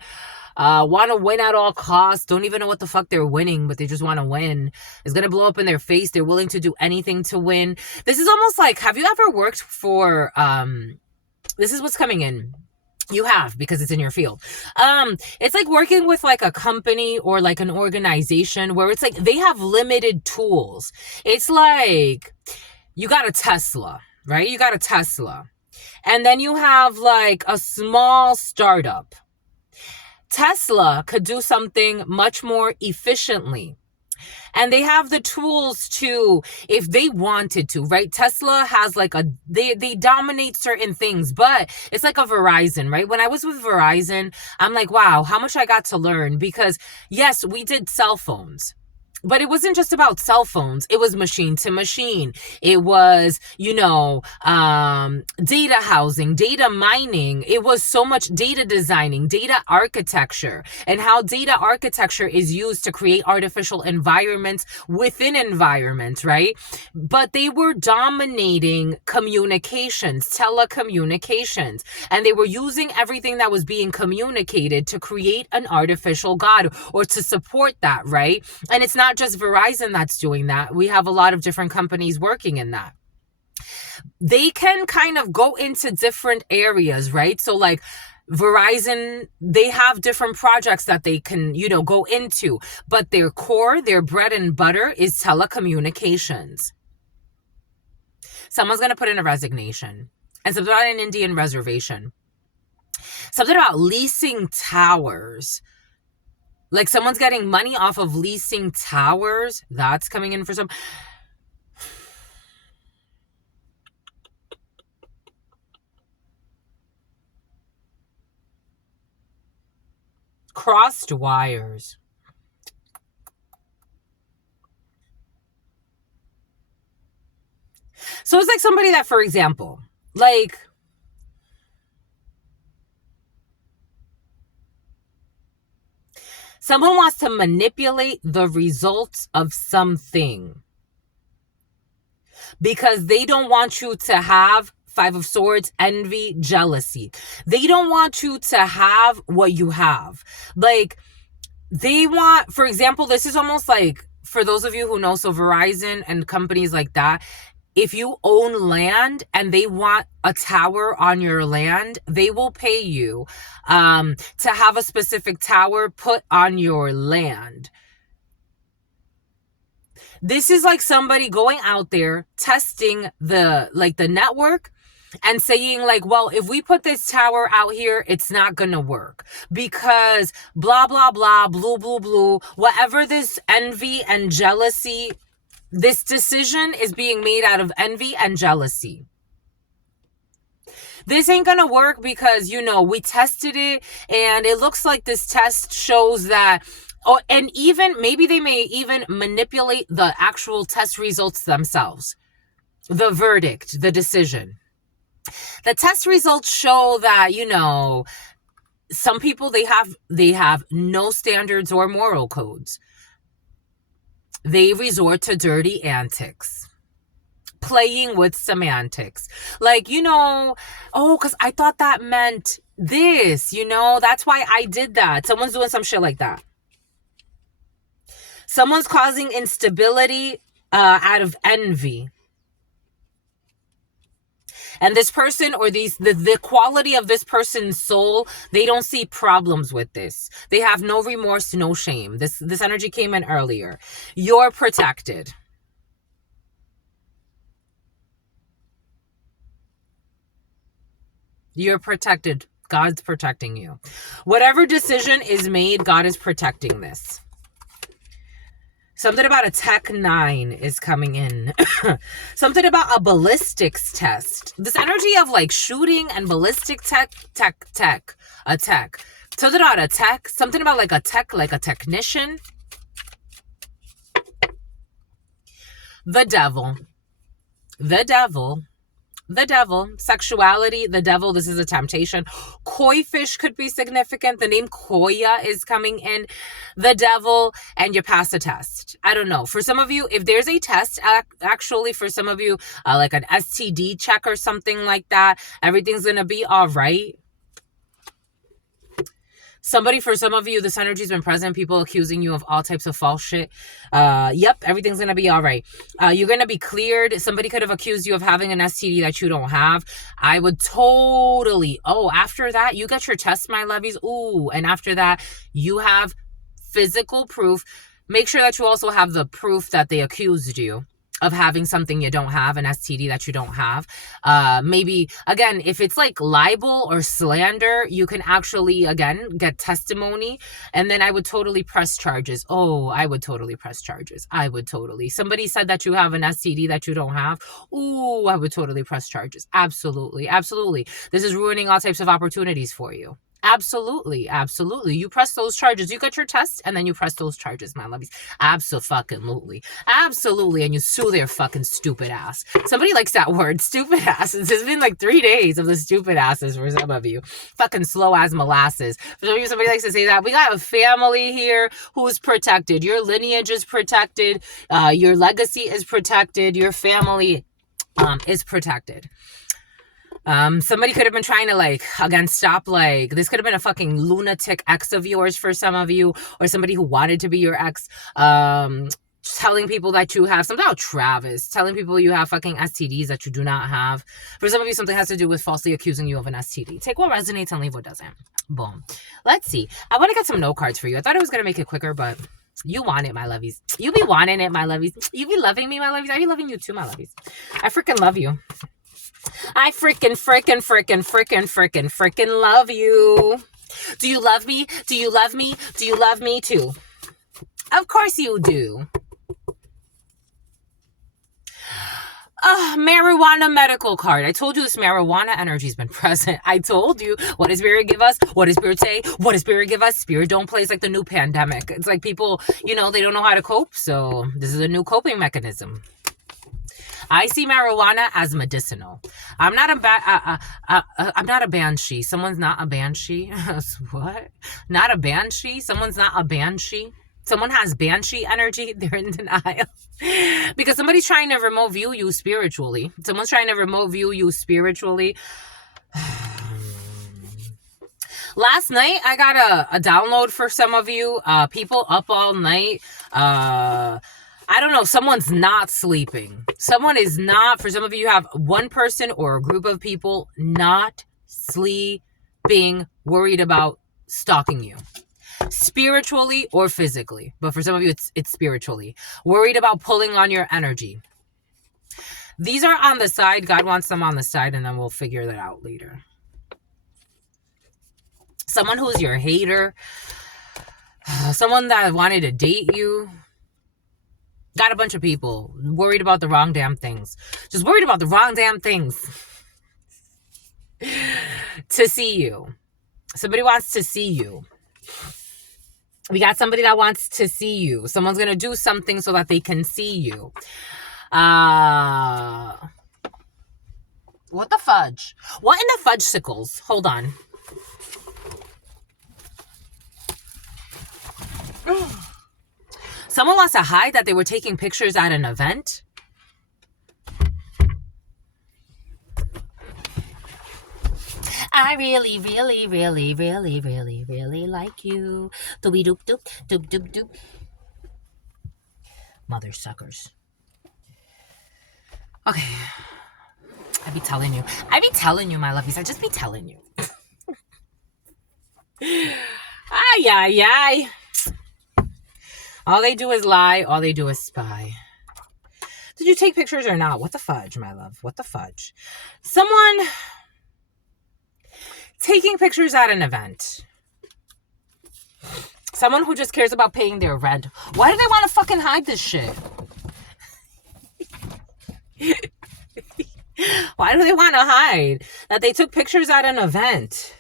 Want to win at all costs. Don't even know what the fuck they're winning, but they just want to win. It's gonna blow up in their face. They're willing to do anything to win. This is almost like, have you ever worked for? This is what's coming in. You have, because it's in your field. It's like working with like a company or like an organization where it's like they have limited tools. It's like you got a Tesla, right? You got a Tesla. And then you have like a small startup. Tesla could do something much more efficiently. And they have the tools to, if they wanted to, right? Tesla has like they dominate certain things, but it's like a Verizon, right? When I was with Verizon, I'm like, wow, how much I got to learn, because yes, we did cell phones. But it wasn't just about cell phones. It was machine to machine. It was, data housing, data mining. It was so much data designing, data architecture, and how data architecture is used to create artificial environments within environments, right? But they were dominating communications, telecommunications, and they were using everything that was being communicated to create an artificial god or to support that, right? And it's not just Verizon that's doing that. We have a lot of different companies working in that. They can kind of go into different areas, right? So like Verizon, they have different projects that they can, go into, but their core, their bread and butter is telecommunications. Someone's going to put in a resignation, and something about an Indian reservation. Something about leasing towers. Like someone's getting money off of leasing towers. That's coming in for some. Crossed wires. So it's like somebody that, for example, like someone wants to manipulate the results of something because they don't want you to have Five of Swords, envy, jealousy. They don't want you to have what you have. Like, they want, for example, this is almost like, for those of you who know, so Verizon and companies like that, if you own land and they want a tower on your land, they will pay you to have a specific tower put on your land. This is like somebody going out there testing the network and saying like, well, if we put this tower out here, it's not gonna work because blah, blah, blah, blue, blue, blue, whatever this envy and jealousy, this decision is being made out of envy and jealousy. This ain't gonna work because, we tested it and it looks like this test shows that. Oh, and even maybe they may even manipulate the actual test results themselves. The verdict, the decision. The test results show that, some people, they have no standards or moral codes. They resort to dirty antics, playing with semantics. Like, because I thought that meant this, that's why I did that. Someone's doing some shit like that. Someone's causing instability out of envy. And this person or the quality of this person's soul, they don't see problems with this. They have no remorse, no shame. This energy came in earlier. You're protected. You're protected. God's protecting you. Whatever decision is made, God is protecting this. Something about a Tech 9 is coming in. Something about a ballistics test. This energy of like shooting and ballistic tech. A tech. Something about a tech. Something about like a tech, like a technician. The devil. The devil. The devil, sexuality, the devil, this is a temptation. Koi fish could be significant. The name Koya is coming in. The devil, and you pass a test. I don't know. For some of you, if there's a test, actually, for some of you, like an STD check or something like that, everything's going to be all right. For some of you, this energy's been present. People accusing you of all types of false shit. Yep, everything's going to be all right. You're going to be cleared. Somebody could have accused you of having an STD that you don't have. I would totally, after that, you get your test, my lovies. Ooh, and after that, you have physical proof. Make sure that you also have the proof that they accused you of having something you don't have, an STD that you don't have. Maybe, again, if it's like libel or slander, you can actually, again, get testimony. And then I would totally press charges. I would totally press charges. Somebody said that you have an STD that you don't have. Ooh, I would totally press charges. Absolutely. Absolutely. This is ruining all types of opportunities for you. Absolutely. Absolutely. You press those charges. You get your test and then you press those charges, my lovies. Absolutely. Absolutely. And you sue their fucking stupid ass. Somebody likes that word, stupid asses. It's been like 3 days of the stupid asses for some of you. Fucking slow as molasses. For some of you, somebody likes to say that. We got a family here who's protected. Your lineage is protected. Your legacy is protected. Your family is protected. Somebody could have been trying to stop this could have been a fucking lunatic ex of yours for some of you, or somebody who wanted to be your ex, telling people that you have something about Travis, telling people you have fucking STDs that you do not have. For some of you, something has to do with falsely accusing you of an STD. Take what resonates and leave what doesn't. Boom. Let's see. I want to get some note cards for you. I thought I was going to make it quicker, but you want it, my lovies. You be wanting it, my lovies. You be loving me, my lovies. I be loving you too, my lovies. I freaking love you. I freaking love you. Do you love me? Do you love me? Do you love me too? Of course you do. Marijuana medical card. I told you this marijuana energy's been present. I told you. What does Spirit give us? What does Spirit say? What does Spirit give us? Spirit don't play. It's like the new pandemic. It's like people, they don't know how to cope. So this is a new coping mechanism. I see marijuana as medicinal. I'm not a banshee. Someone's not a banshee. What? Not a banshee? Someone's not a banshee. Someone has banshee energy. They're in denial. Because somebody's trying to remote view you spiritually. Someone's trying to remote view you spiritually. Last night, I got a download for some of you. People up all night. I don't know, someone's not sleeping. Someone is not, for some of you have one person or a group of people not sleeping, worried about stalking you. Spiritually or physically. But for some of you, it's spiritually. Worried about pulling on your energy. These are on the side. God wants them on the side, and then we'll figure that out later. Someone who's your hater. Someone that wanted to date you. Got a bunch of people worried about the wrong damn things. Just worried about the wrong damn things. To see you. Somebody wants to see you. We got somebody that wants to see you. Someone's going to do something so that they can see you. What the fudge? What in the fudgesicles? Hold on. Someone wants to hide that they were taking pictures at an event. I really like you. Doobie doop doop doop doop doop. Mother suckers. Okay. I be telling you, my lovies. I just be telling you. Ay. All they do is lie. All they do is spy. Did you take pictures or not? What the fudge, my love? What the fudge? Someone taking pictures at an event. Someone who just cares about paying their rent. Why do they want to fucking hide this shit? Why do they want to hide that they took pictures at an event?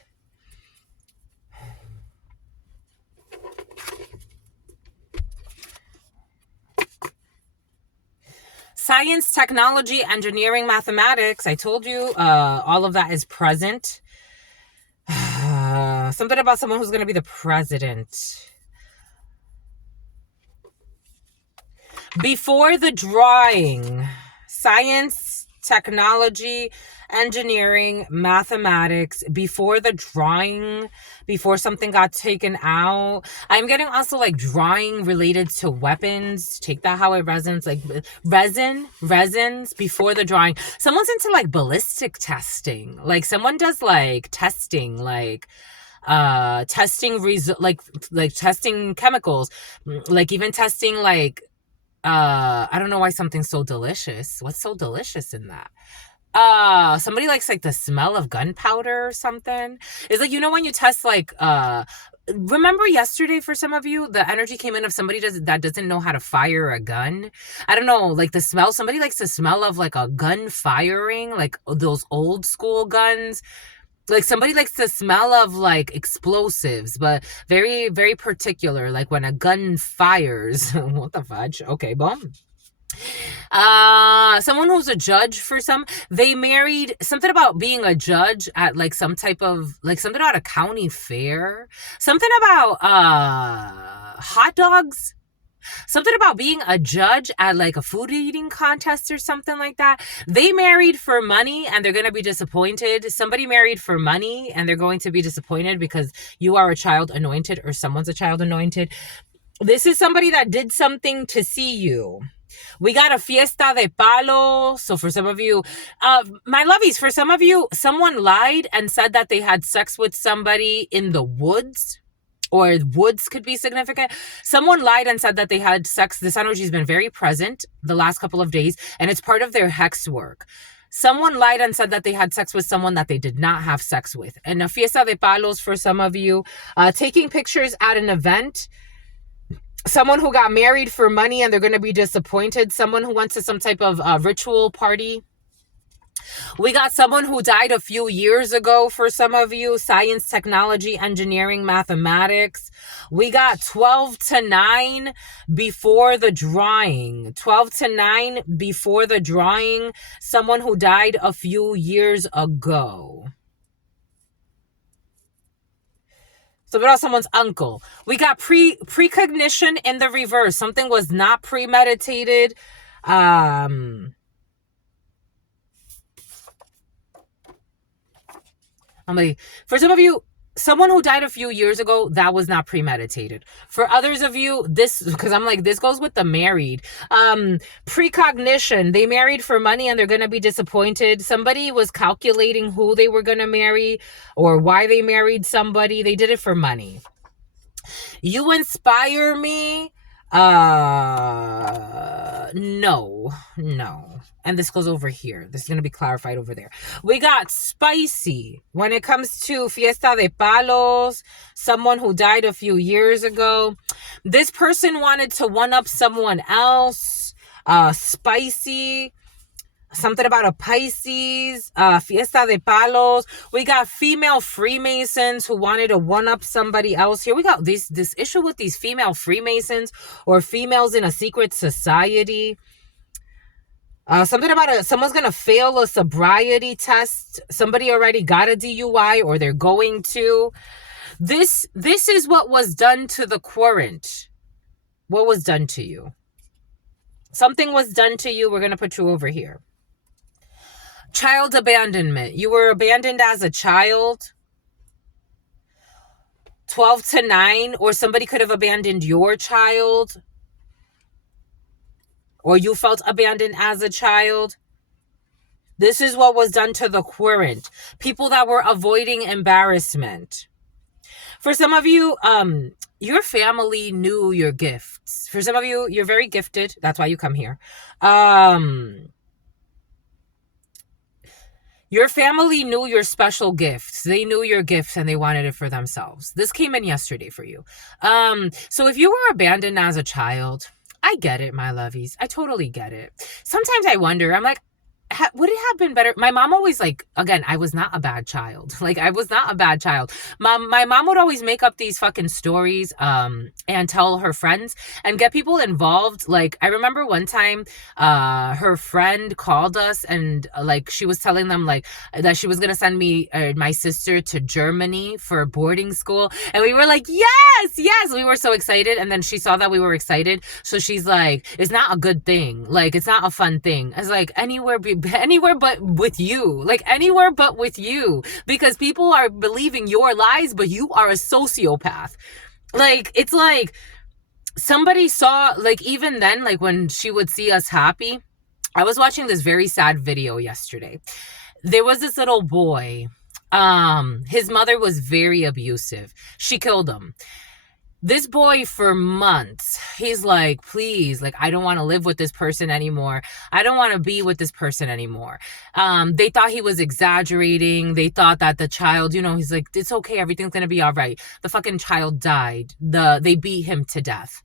Science, technology, engineering, mathematics. I told you all of that is present. Something about someone who's going to be the president. Before the drawing, science, technology, engineering, mathematics, before the drawing, before something got taken out. I'm getting also like drawing related to weapons. Take that how it resonates, like resins before the drawing. Someone's into like ballistic testing. Like someone does like testing, like testing like testing chemicals, like even testing like I don't know why something's so delicious. What's so delicious in that? Somebody likes like the smell of gunpowder or something. It's like, you know, when you test like remember yesterday for some of you, the energy came in of somebody that doesn't know how to fire a gun. I don't know, like the smell, somebody likes the smell of like a gun firing, like those old school guns. Like somebody likes the smell of like explosives, but very, very particular. Like when a gun fires. What the fudge? Okay, boom. Someone who's a judge for some, they married something about being a judge at like some type of like something about a county fair, something about hot dogs. Something about being a judge at like a food eating contest or something like that. They married for money and they're going to be disappointed. Somebody married for money and they're going to be disappointed because you are a child anointed or someone's a child anointed. This is somebody that did something to see you. We got a fiesta de palo. So for some of you, my lovies, for some of you, someone lied and said that they had sex with somebody in the woods. Or woods could be significant. Someone lied and said that they had sex. This energy has been very present the last couple of days, and it's part of their hex work. Someone lied and said that they had sex with someone that they did not have sex with. And a fiesta de palos for some of you. Taking pictures at an event. Someone who got married for money and they're going to be disappointed. Someone who went to some type of ritual party. We got someone who died a few years ago for some of you. Science, technology, engineering, mathematics. We got 12 to 9 before the drawing. 12 to 9 before the drawing. Someone who died a few years ago. So about someone's uncle. We got precognition in the reverse. Something was not premeditated. For some of you, someone who died a few years ago, that was not premeditated. For others of you, this, because I'm like, this goes with the married. Precognition, they married for money and they're going to be disappointed. Somebody was calculating who they were going to marry or why they married somebody. They did it for money. You inspire me. No. And this goes over here. This is going to be clarified over there. We got spicy. When it comes to fiesta de palos, someone who died a few years ago. This person wanted to one-up someone else. Spicy. Something about a Pisces, fiesta de palos. We got female Freemasons who wanted to one-up somebody else. Here we got this issue with these female Freemasons or females in a secret society. Something about someone's going to fail a sobriety test. Somebody already got a DUI or they're going to. This is what was done to the querent. What was done to you? Something was done to you. We're going to put you over here. Child abandonment. You were abandoned as a child. 12 to 9. Or somebody could have abandoned your child. Or you felt abandoned as a child. This is what was done to the querent. People that were avoiding embarrassment. For some of you, your family knew your gifts. For some of you, you're very gifted. That's why you come here. Your family knew your special gifts. They knew your gifts and they wanted it for themselves. This came in yesterday for you. So if you were abandoned as a child, I get it, my lovies. I totally get it. Sometimes I wonder, I'm like, would it have been better? My mom always, like, again, I was not a bad child. Like, I was not a bad child. My mom would always make up these fucking stories and tell her friends and get people involved. Like, I remember one time her friend called us and like she was telling them like that she was gonna send me my sister to Germany for boarding school, and we were like, yes, we were so excited. And then she saw that we were excited, so she's like, it's not a good thing, like it's not a fun thing. It's like anywhere but with you, like anywhere but with you, because people are believing your lies, but you are a sociopath. Like, it's like somebody saw, like, even then, like when she would see us happy. I was watching this very sad video yesterday. There was this little boy. His mother was very abusive. She killed him. This boy, for months, he's like, please, like, I don't want to live with this person anymore. I don't want to be with this person anymore. They thought he was exaggerating. They thought that the child, you know, he's like, it's okay. Everything's going to be all right. The fucking child died. They beat him to death.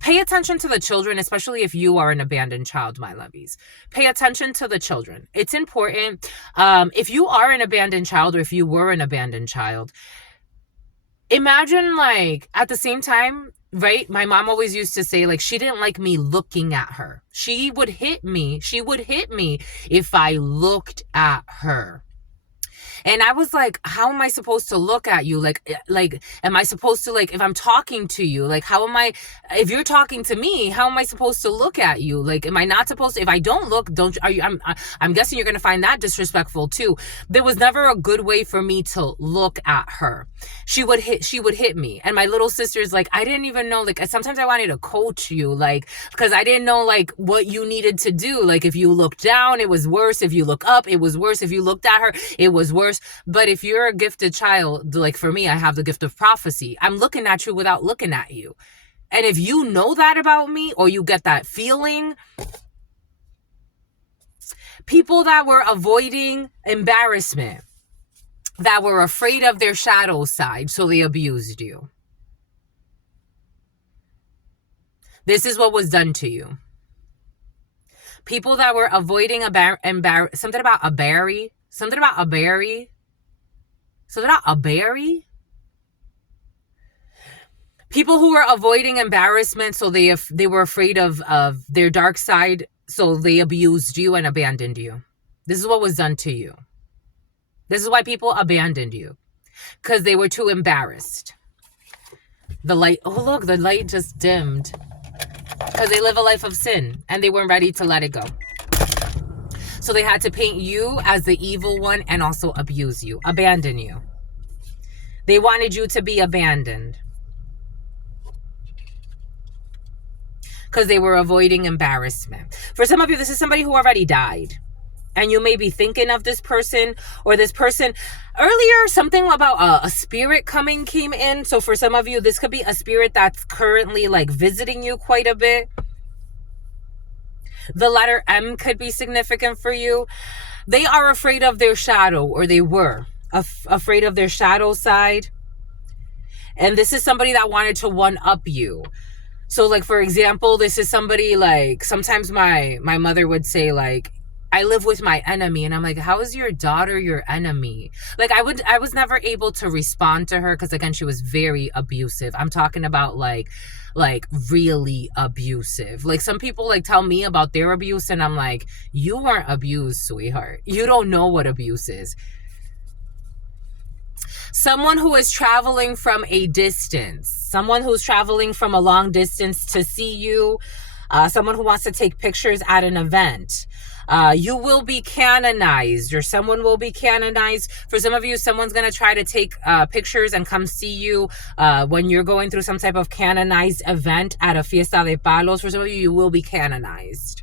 Pay attention to the children, especially if you are an abandoned child, my lovies. Pay attention to the children. It's important. If you are an abandoned child, or if you were an abandoned child, imagine, like, at the same time, right? My mom always used to say, like, she didn't like me looking at her. She would hit me. She would hit me if I looked at her. And I was like, how am I supposed to look at you? Like, am I supposed to, like, if I'm talking to you, like, how am I, if you're talking to me, how am I supposed to look at you? Like, am I not supposed to, if I don't look, I'm guessing you're going to find that disrespectful too. There was never a good way for me to look at her. She would hit me. And my little sister's like, I didn't even know, like, sometimes I wanted to coach you, like, because I didn't know, like, what you needed to do. Like, if you look down, it was worse. If you look up, it was worse. If you looked at her, it was worse. But if you're a gifted child, like for me, I have the gift of prophecy. I'm looking at you without looking at you. And if you know that about me, or you get that feeling, people that were avoiding embarrassment, that were afraid of their shadow side, so they abused you. This is what was done to you. People that were avoiding something about a berry. People who were avoiding embarrassment, so they were afraid of their dark side, so they abused you and abandoned you. This is what was done to you. This is why people abandoned you, because they were too embarrassed. The light, oh look, the light just dimmed, because they live a life of sin and they weren't ready to let it go. So they had to paint you as the evil one and also abuse you, abandon you. They wanted you to be abandoned because they were avoiding embarrassment. For some of you, this is somebody who already died. And you may be thinking of this person or this person. Earlier, something about a spirit came in. So for some of you, this could be a spirit that's currently like visiting you quite a bit. The letter M could be significant for you. They are afraid of their shadow, or they were afraid of their shadow side. And this is somebody that wanted to one-up you. So like, for example, this is somebody like, sometimes my mother would say like, I live with my enemy. And I'm like, how is your daughter your enemy? Like, I was never able to respond to her because, again, she was very abusive. I'm talking about like really abusive. Like, some people like tell me about their abuse and I'm like, you weren't abused, sweetheart. You don't know what abuse is. Someone who is traveling from a distance, someone who's traveling from a long distance to see you, someone who wants to take pictures at an event. You will be canonized, or someone will be canonized. For some of you, someone's going to try to take pictures and come see you when you're going through some type of canonized event at a fiesta de palos. For some of you, you will be canonized.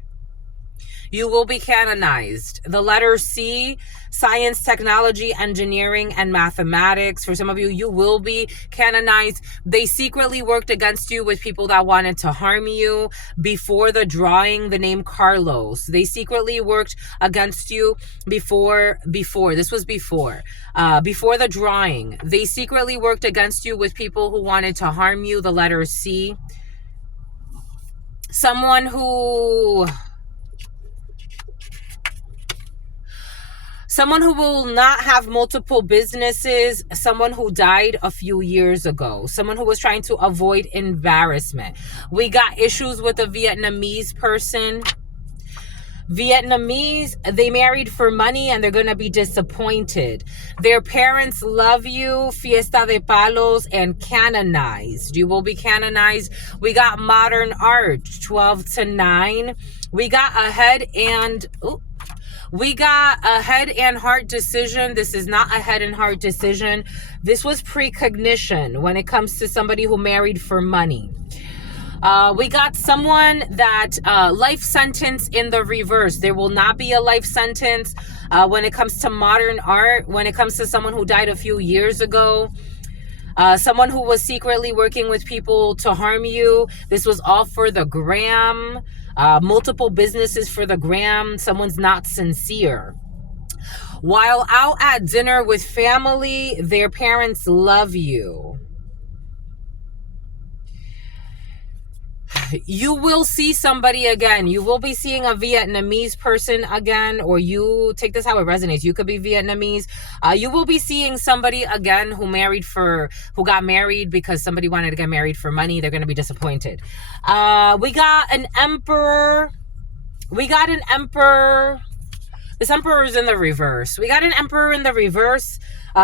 You will be canonized. The letter C, science, technology, engineering, and mathematics. For some of you, you will be canonized. They secretly worked against you with people that wanted to harm you. Before the drawing, the name Carlos. They secretly worked against you before the drawing. They secretly worked against you with people who wanted to harm you. The letter C. Someone who will not have multiple businesses, someone who died a few years ago, someone who was trying to avoid embarrassment. We got issues with a Vietnamese person. Vietnamese, they married for money and they're going to be disappointed. Their parents love you, Fiesta de Palos, and Canonized. You will be canonized. We got modern art, 12 to 9. We got a head and heart decision. This is not a head and heart decision. This was precognition when it comes to somebody who married for money. We got someone that life sentence in the reverse. There will not be a life sentence when it comes to modern art, when it comes to someone who died a few years ago. Someone who was secretly working with people to harm you. This was all for the gram. Multiple businesses for the gram. Someone's not sincere. While out at dinner with family, their parents love you. You will see somebody again. You will be seeing a Vietnamese person again, or you take this how it resonates. You could be Vietnamese. You will be seeing somebody again who got married because somebody wanted to get married for money. They're going to be disappointed. We got an emperor. This emperor is in the reverse. We got an emperor in the reverse.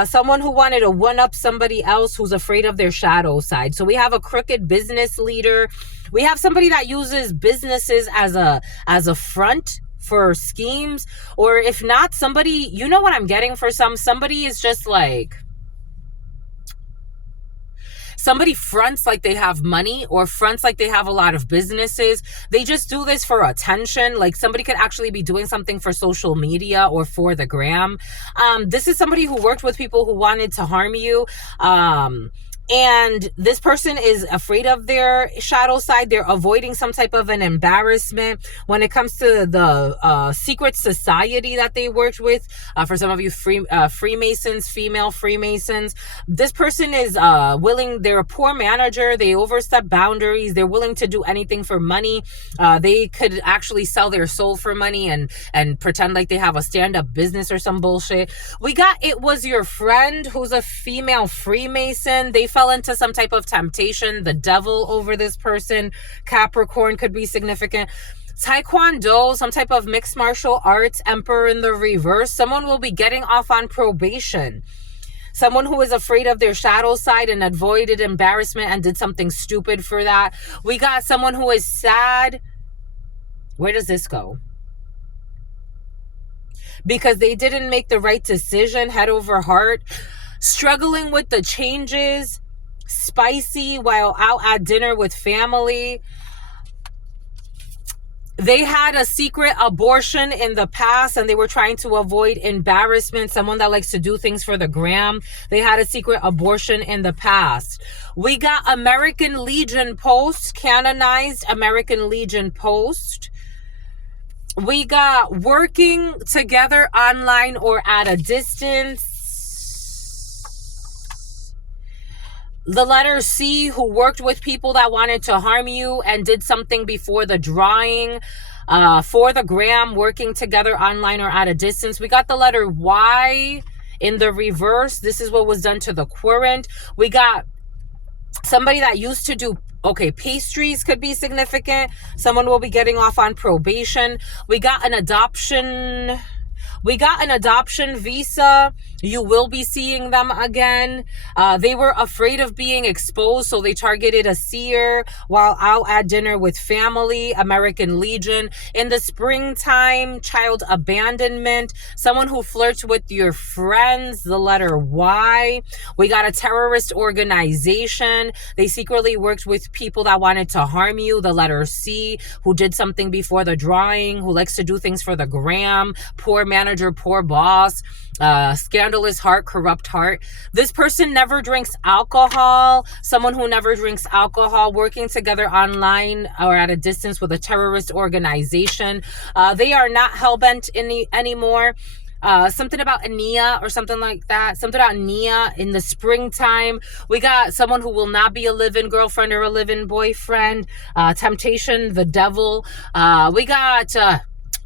Someone who wanted to one-up somebody else who's afraid of their shadow side. So we have a crooked business leader. We have somebody that uses businesses as a front for schemes. Or if not, somebody, you know what I'm getting for somebody is just like, somebody fronts like they have money or fronts like they have a lot of businesses. They just do this for attention. Like somebody could actually be doing something for social media or for the gram. This is somebody who worked with people who wanted to harm you. And this person is afraid of their shadow side. They're avoiding some type of an embarrassment when it comes to the secret society that they worked with. For some of you Freemasons, female Freemasons, this person is willing. They're a poor manager. They overstep boundaries. They're willing to do anything for money. They could actually sell their soul for money and pretend like they have a stand-up business or some bullshit. We got It Was Your Friend, who's a female Freemason. They fell into some type of temptation, the devil over this person. Capricorn could be significant. Taekwondo, some type of mixed martial arts, emperor in the reverse. Someone will be getting off on probation. Someone who is afraid of their shadow side and avoided embarrassment and did something stupid for that. We got someone who is sad. Where does this go? Because they didn't make the right decision, head over heart. Struggling with the changes. Spicy while out at dinner with family. They had a secret abortion in the past and they were trying to avoid embarrassment. Someone that likes to do things for the gram. They had a secret abortion in the past. We got American Legion Post, Canonized American Legion Post. We got working together online or at a distance. The letter C, who worked with people that wanted to harm you and did something before the drawing. For the gram, working together online or at a distance. We got the letter Y in the reverse. This is what was done to the querent. We got somebody that used to do, pastries could be significant. Someone will be getting off on probation. We got an adoption. We got an adoption visa. You will be seeing them again. They were afraid of being exposed, so they targeted a seer while out at dinner with family. American Legion. In the springtime, child abandonment. Someone who flirts with your friends, the letter Y. We got a terrorist organization. They secretly worked with people that wanted to harm you, the letter C. Who did something before the drawing, who likes to do things for the gram. Poor manager, poor boss. Scandalous heart, corrupt heart. This person never drinks alcohol. Someone who never drinks alcohol, working together online or at a distance with a terrorist organization. They are not hellbent anymore. Something about Ania or something like that. Something about Nia in the springtime. We got someone who will not be a live-in girlfriend or a live-in boyfriend. Temptation, the devil. We got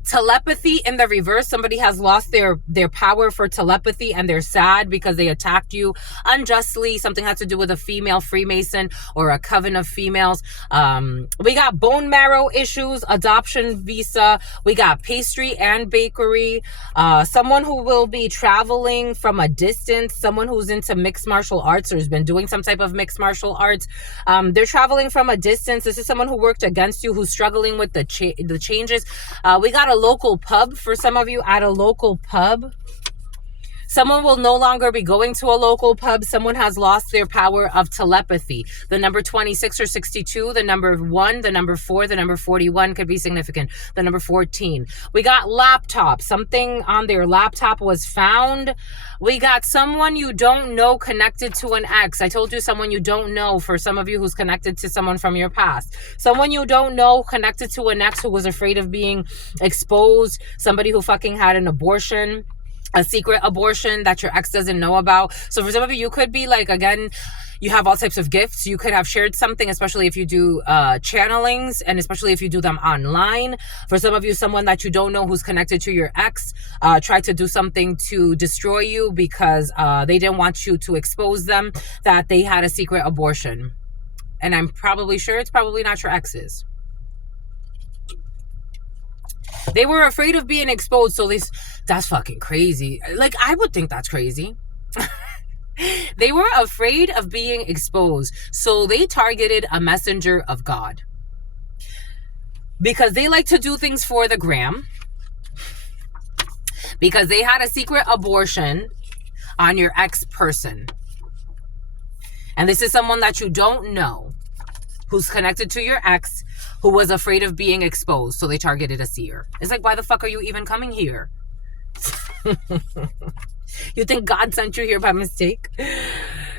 telepathy in the reverse. Somebody has lost their power for telepathy and they're sad because they attacked you unjustly. Something has to do with a female Freemason or a coven of females. We got bone marrow issues, adoption visa. We got pastry and bakery. Someone who will be traveling from a distance. Someone who's into mixed martial arts or has been doing some type of mixed martial arts. They're traveling from a distance. This is someone who worked against you, who's struggling with the changes. We got a local pub for some of you, at a local pub. Someone will no longer be going to a local pub. Someone has lost their power of telepathy. The number 26 or 62, the number 1, the number 4, the number 41 could be significant. The number 14. We got laptop. Something on their laptop was found. We got someone you don't know connected to an ex. I told you someone you don't know, for some of you who's connected to someone from your past. Someone you don't know connected to an ex who was afraid of being exposed. Somebody who fucking had an abortion. A secret abortion that your ex doesn't know about. So for some of you, you could be like, again, you have all types of gifts. You could have shared something, especially if you do channelings, and especially if you do them online. For some of you, someone that you don't know who's connected to your ex tried to do something to destroy you because they didn't want you to expose them that they had a secret abortion. And I'm probably sure it's probably not your ex's. They were afraid of being exposed, so that's fucking crazy. Like, I would think that's crazy. They were afraid of being exposed, so they targeted a messenger of God. Because they like to do things for the gram. Because they had a secret abortion on your ex-person. And this is someone that you don't know, who's connected to your ex, who was afraid of being exposed, so they targeted a seer. It's like, why the fuck are you even coming here? You think God sent you here by mistake?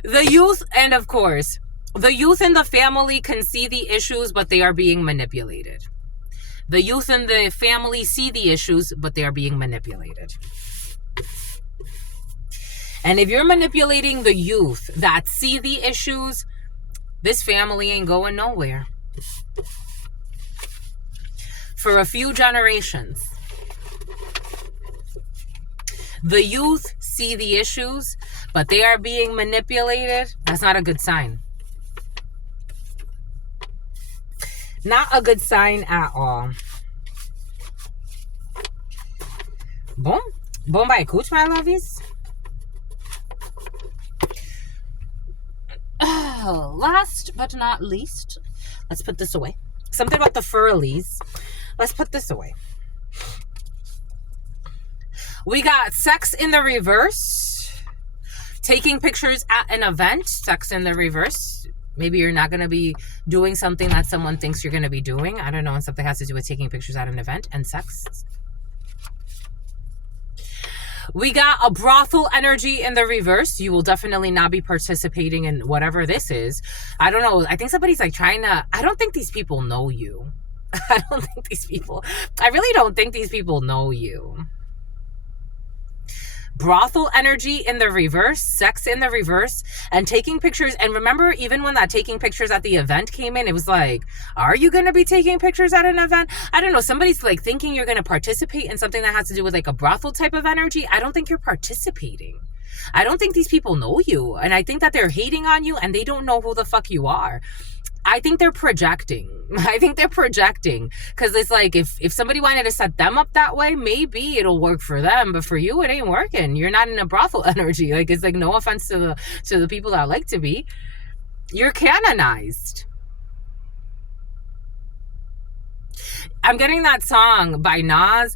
The youth, and of course, the youth in the family can see the issues, but they are being manipulated. The youth in the family see the issues, but they are being manipulated. And if you're manipulating the youth that see the issues, this family ain't going nowhere. For a few generations. The youth see the issues, but they are being manipulated. That's not a good sign. Not a good sign at all. Boom. Boom by cooch, my lovies. Last but not least, let's put this away. Something about the furlies. Let's put this away. We got sex in the reverse. Taking pictures at an event. Sex in the reverse. Maybe you're not going to be doing something that someone thinks you're going to be doing. I don't know. And something has to do with taking pictures at an event and sex. We got a brothel energy in the reverse. You will definitely not be participating in whatever this is. I don't know. I think somebody's like trying to... I don't think these people know you. I really don't think these people know you. Brothel energy in the reverse, sex in the reverse, and taking pictures. And remember, even when that taking pictures at the event came in, it was like, are you going to be taking pictures at an event? I don't know. Somebody's like thinking you're going to participate in something that has to do with like a brothel type of energy. I don't think you're participating. I don't think these people know you. And I think that they're hating on you and they don't know who the fuck you are. I think they're projecting. I think they're projecting because it's like if somebody wanted to set them up that way, maybe it'll work for them, but for you, it ain't working. You're not in a brothel energy. Like, it's like, no offense to the people that like to be. You're canonized. I'm getting that song by Nas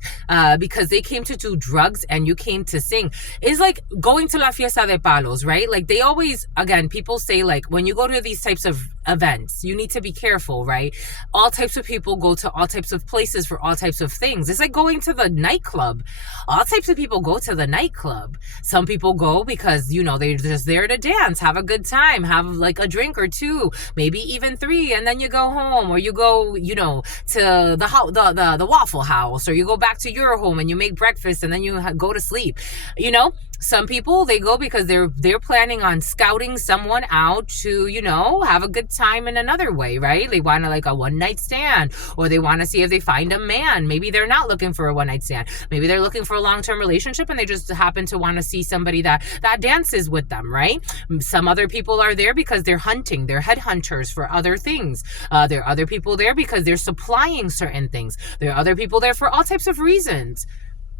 because they came to do drugs and you came to sing. It's like going to La Fiesta de Palos, right? Like, they always, again, people say, like, when you go to these types of events, you need to be careful, right? All types of people go to all types of places for all types of things. It's like going to the nightclub. All types of people go to the nightclub. Some people go because, you know, they're just there to dance, have a good time, have like a drink or two, maybe even three, and then you go home, or you go, you know, to the Waffle House, or you go back to your home and you make breakfast and then you go to sleep. You know, some people, they go because they're planning on scouting someone out to, you know, have a good time in another way, right? They want to, like, a one night stand, or they want to see if they find a man. Maybe they're not looking for a one night stand. Maybe they're looking for a long-term relationship and they just happen to want to see somebody that dances with them, right? Some other people are there because they're hunting. They're headhunters for other things. There are other people there because they're supplying certain things. There are other people there for all types of reasons.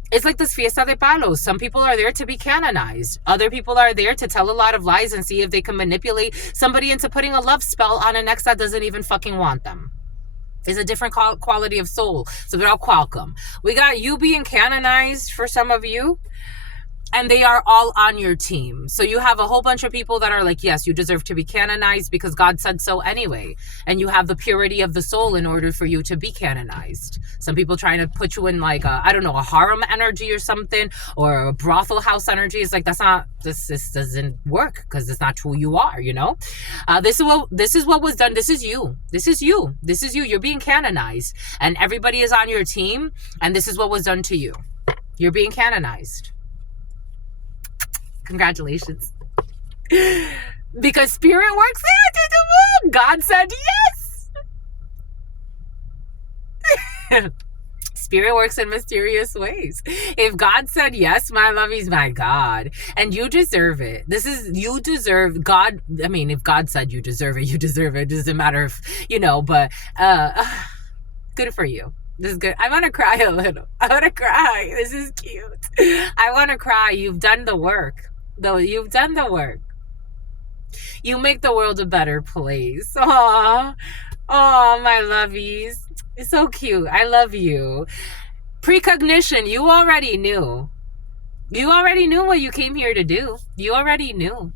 It's like this Fiesta de Palos. Some people are there to be canonized. Other people are there to tell a lot of lies and see if they can manipulate somebody into putting a love spell on an ex that doesn't even fucking want them. It's a different quality of soul. So they're all Qualcomm. We got you being canonized for some of you. And they are all on your team. So you have a whole bunch of people that are like, yes, you deserve to be canonized because God said so anyway. And you have the purity of the soul in order for you to be canonized. Some people trying to put you in, like, a harem energy or something, or a brothel house energy. It's like, this doesn't work because it's not who you are, you know? This is what was done. This is you. You're being canonized. And everybody is on your team. And this is what was done to you. You're being canonized. Congratulations. Because spirit works there. God said yes. Spirit works in mysterious ways. If God said yes, my lovies, my God. And you deserve it. You deserve God. I mean, if God said you deserve it, you deserve it. It doesn't matter if, you know, but good for you. This is good. I want to cry a little. I want to cry. This is cute. I want to cry. You've done the work. Though you've done the work. You make the world a better place. Aww. Oh, my lovies. It's so cute. I love you. Precognition. You already knew. You already knew what you came here to do. You already knew.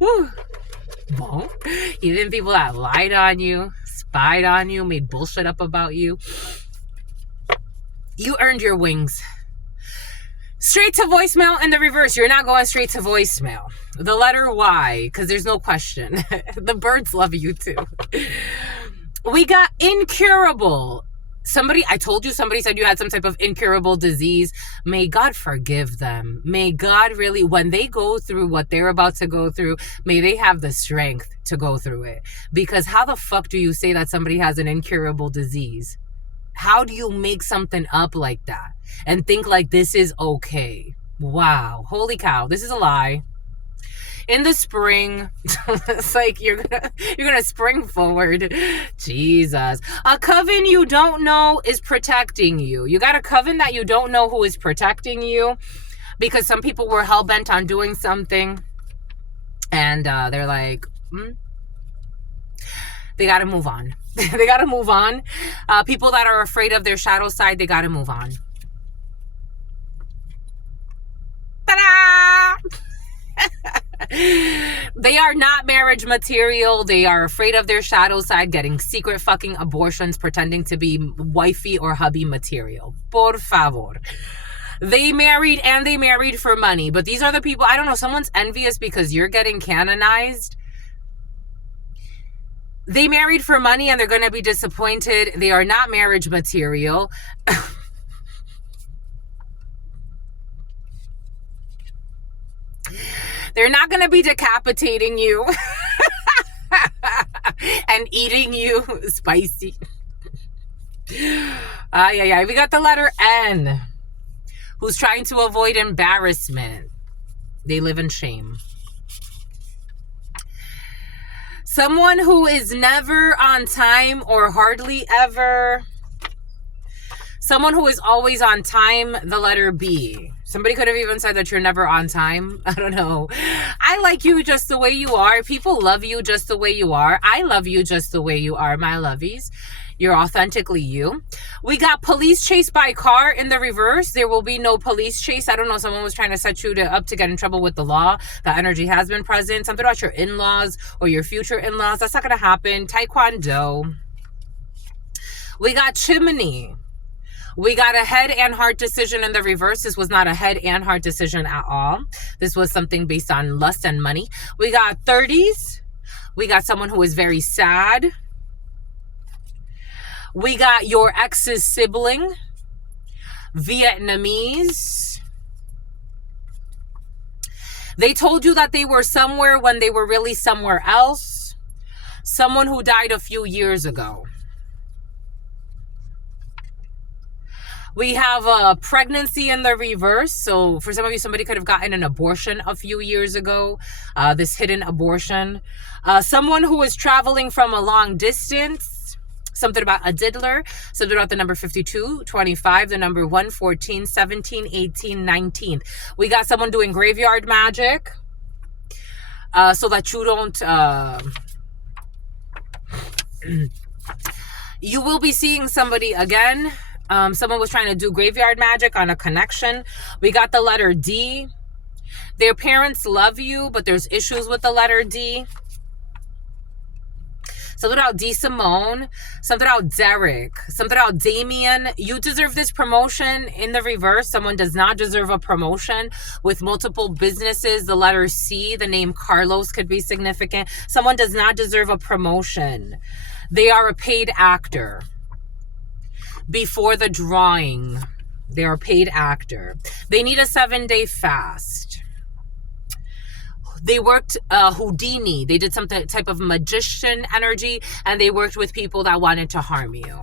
Woo. Even people that lied on you, spied on you, made bullshit up about you. You earned your wings. Straight to voicemail in the reverse. You're not going straight to voicemail. The letter Y, because there's no question. The birds love you too. We got incurable. I told you somebody said you had some type of incurable disease. May God forgive them. May God really, when they go through what they're about to go through, may they have the strength to go through it. Because how the fuck do you say that somebody has an incurable disease? How do you make something up like that and think like this is okay? Wow. Holy cow. This is a lie. In the spring, it's like you're gonna spring forward. Jesus. A coven you don't know is protecting you. You got a coven that you don't know who is protecting you, because some people were hell-bent on doing something and they're like, they got to move on. They got to move on. People that are afraid of their shadow side, they got to move on. Ta-da! They are not marriage material. They are afraid of their shadow side, getting secret fucking abortions, pretending to be wifey or hubby material. Por favor. They married for money. But these are the people, I don't know, someone's envious because you're getting canonized. They married for money and they're going to be disappointed. They are not marriage material. They're not going to be decapitating you and eating you spicy. Yeah. We got the letter N. Who's trying to avoid embarrassment. They live in shame. Someone who is never on time or hardly ever. Someone who is always on time, the letter B. Somebody could have even said that you're never on time. I don't know. I like you just the way you are. People love you just the way you are. I love you just the way you are, my lovies. You're authentically you. We got police chase by car in the reverse. There will be no police chase. I don't know. Someone was trying to set you up to get in trouble with the law. That energy has been present. Something about your in-laws or your future in-laws. That's not going to happen. Taekwondo. We got chimney. We got a head and heart decision in the reverse. This was not a head and heart decision at all. This was something based on lust and money. We got 30s. We got someone who is very sad. We got your ex's sibling. Vietnamese. They told you that they were somewhere when they were really somewhere else. Someone who died a few years ago. We have a pregnancy in the reverse. So for some of you, somebody could have gotten an abortion a few years ago. This hidden abortion. Someone who is traveling from a long distance. Something about a diddler. Something about the number 52, 25, the number 1, 14, 17, 18, 19. We got someone doing graveyard magic. So that you don't... you will be seeing somebody again. Someone was trying to do graveyard magic on a connection. We got the letter D. Their parents love you, but there's issues with the letter D. Something about D. Simone. Something about Derek. Something about Damien. You deserve this promotion in the reverse. Someone does not deserve a promotion with multiple businesses. The letter C, the name Carlos could be significant. Someone does not deserve a promotion. They are a paid actor. Before the drawing, they're a paid actor. They need a 7-day fast. They worked Houdini. They did some type of magician energy, and they worked with people that wanted to harm you.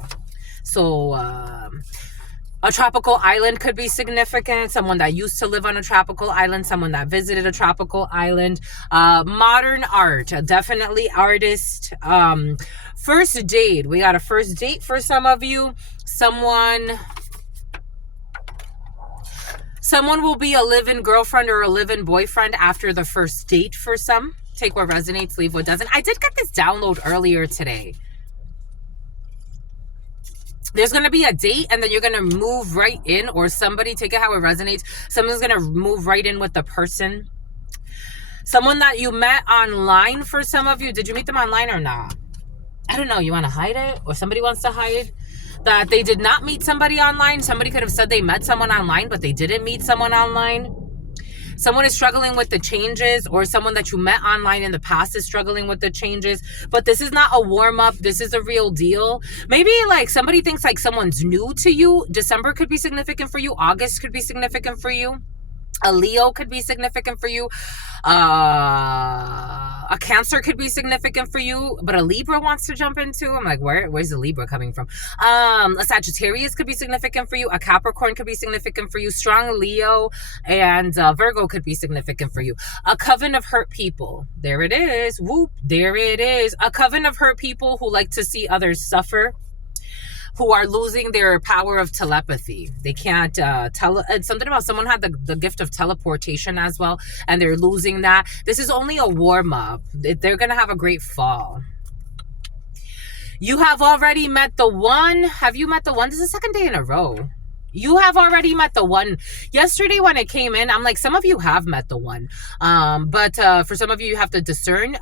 So a tropical island could be significant. Someone that used to live on a tropical island. Someone that visited a tropical island. Modern art. Definitely artist. First date. We got a first date for some of you. Someone will be a live-in girlfriend or a live-in boyfriend after the first date for some. Take what resonates, leave what doesn't. I did get this download earlier today. There's going to be a date and then you're going to move right in, or somebody, take it how it resonates. Someone's going to move right in with the person. Someone that you met online for some of you. Did you meet them online or not? I don't know. You want to hide it, or somebody wants to hide that they did not meet somebody online. Somebody could have said they met someone online, but they didn't meet someone online. Someone is struggling with the changes, or someone that you met online in the past is struggling with the changes. But this is not a warm-up. This is a real deal. Maybe like somebody thinks like someone's new to you. December could be significant for you. August could be significant for you. A Leo could be significant for you. A Cancer could be significant for you, but a Libra wants to jump into. I'm like, where's the Libra coming from? A Sagittarius could be significant for you. A Capricorn could be significant for you. Strong Leo and Virgo could be significant for you. A coven of hurt people. There it is. Whoop. There it is. A coven of hurt people who like to see others suffer, who are losing their power of telepathy. They can't it's something about someone had the gift of teleportation as well, and they're losing that. This is only a warm-up. They're going to have a great fall. You have already met the one. Have you met the one? This is the second day in a row. You have already met the one. Yesterday when it came in, I'm like, some of you have met the one. But for some of you, you have to discern.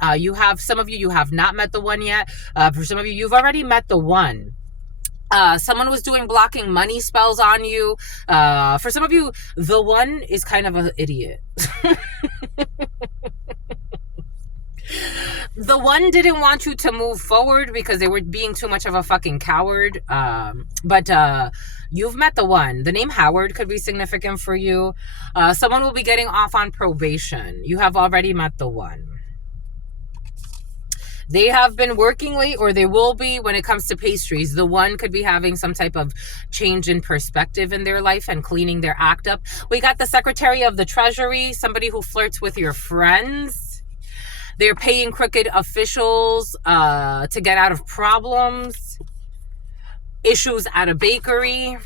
Some of you, you have not met the one yet. For some of you, you've already met the one. Someone was doing blocking money spells on you. For some of you, the one is kind of an idiot. The one didn't want you to move forward because they were being too much of a fucking coward. But you've met the one. The name Howard could be significant for you. Someone will be getting off on probation. You have already met the one. They have been working late, or they will be when it comes to pastries. The one could be having some type of change in perspective in their life and cleaning their act up. We got the Secretary of the Treasury, somebody who flirts with your friends. They're paying crooked officials to get out of problems. Issues at a bakery.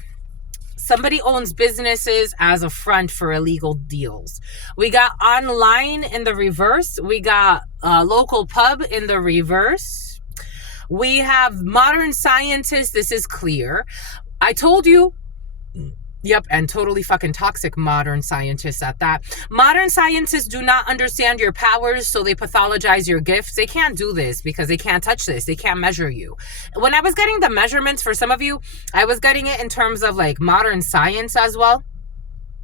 Somebody owns businesses as a front for illegal deals. We got online in the reverse. We got local pub in the reverse. We have modern scientists. This is clear. I told you. Yep, and totally fucking toxic modern scientists at that. Modern scientists do not understand your powers, so they pathologize your gifts. They can't do this because they can't touch this. They can't measure you. When I was getting the measurements for some of you, I was getting it in terms of like modern science as well.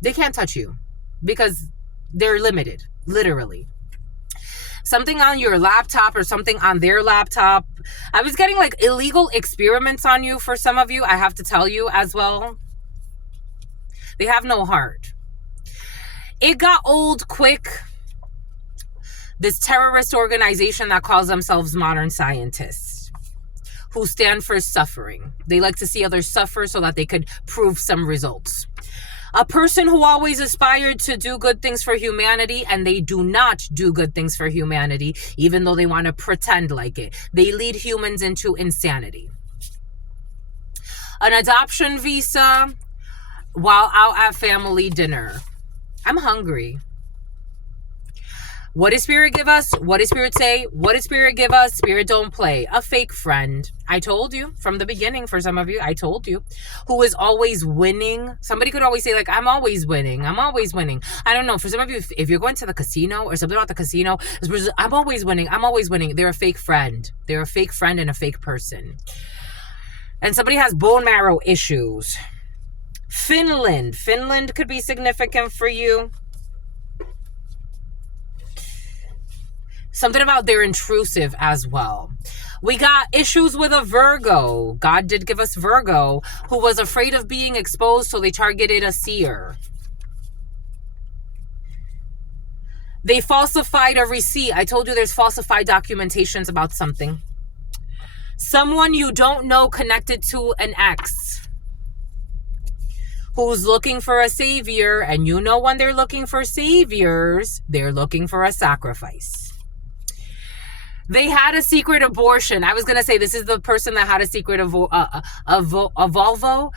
They can't touch you because they're limited, literally. Something on your laptop or something on their laptop. I was getting like illegal experiments on you for some of you, I have to tell you as well. They have no heart. It got old quick. This terrorist organization that calls themselves modern scientists, who stand for suffering. They like to see others suffer so that they could prove some results. A person who always aspired to do good things for humanity, and they do not do good things for humanity, even though they want to pretend like it. They lead humans into insanity. An adoption visa while out at family dinner. I'm hungry. What does Spirit give us? What does Spirit say? What does Spirit give us? Spirit don't play. A fake friend. I told you from the beginning, for some of you, I told you, who is always winning. Somebody could always say like, I'm always winning. I'm always winning. I don't know. For some of you, if you're going to the casino or something about the casino, I'm always winning. I'm always winning. They're a fake friend. They're a fake friend and a fake person. And somebody has bone marrow issues. Finland. Finland could be significant for you. Something about they're intrusive as well. We got issues with a Virgo. God did give us Virgo, who was afraid of being exposed, so they targeted a seer. They falsified a receipt. I told you there's falsified documentations about something. Someone you don't know connected to an ex who's looking for a savior, and you know when they're looking for saviors, they're looking for a sacrifice. They had a secret abortion. I was going to say this is the person that had a secret Volvo.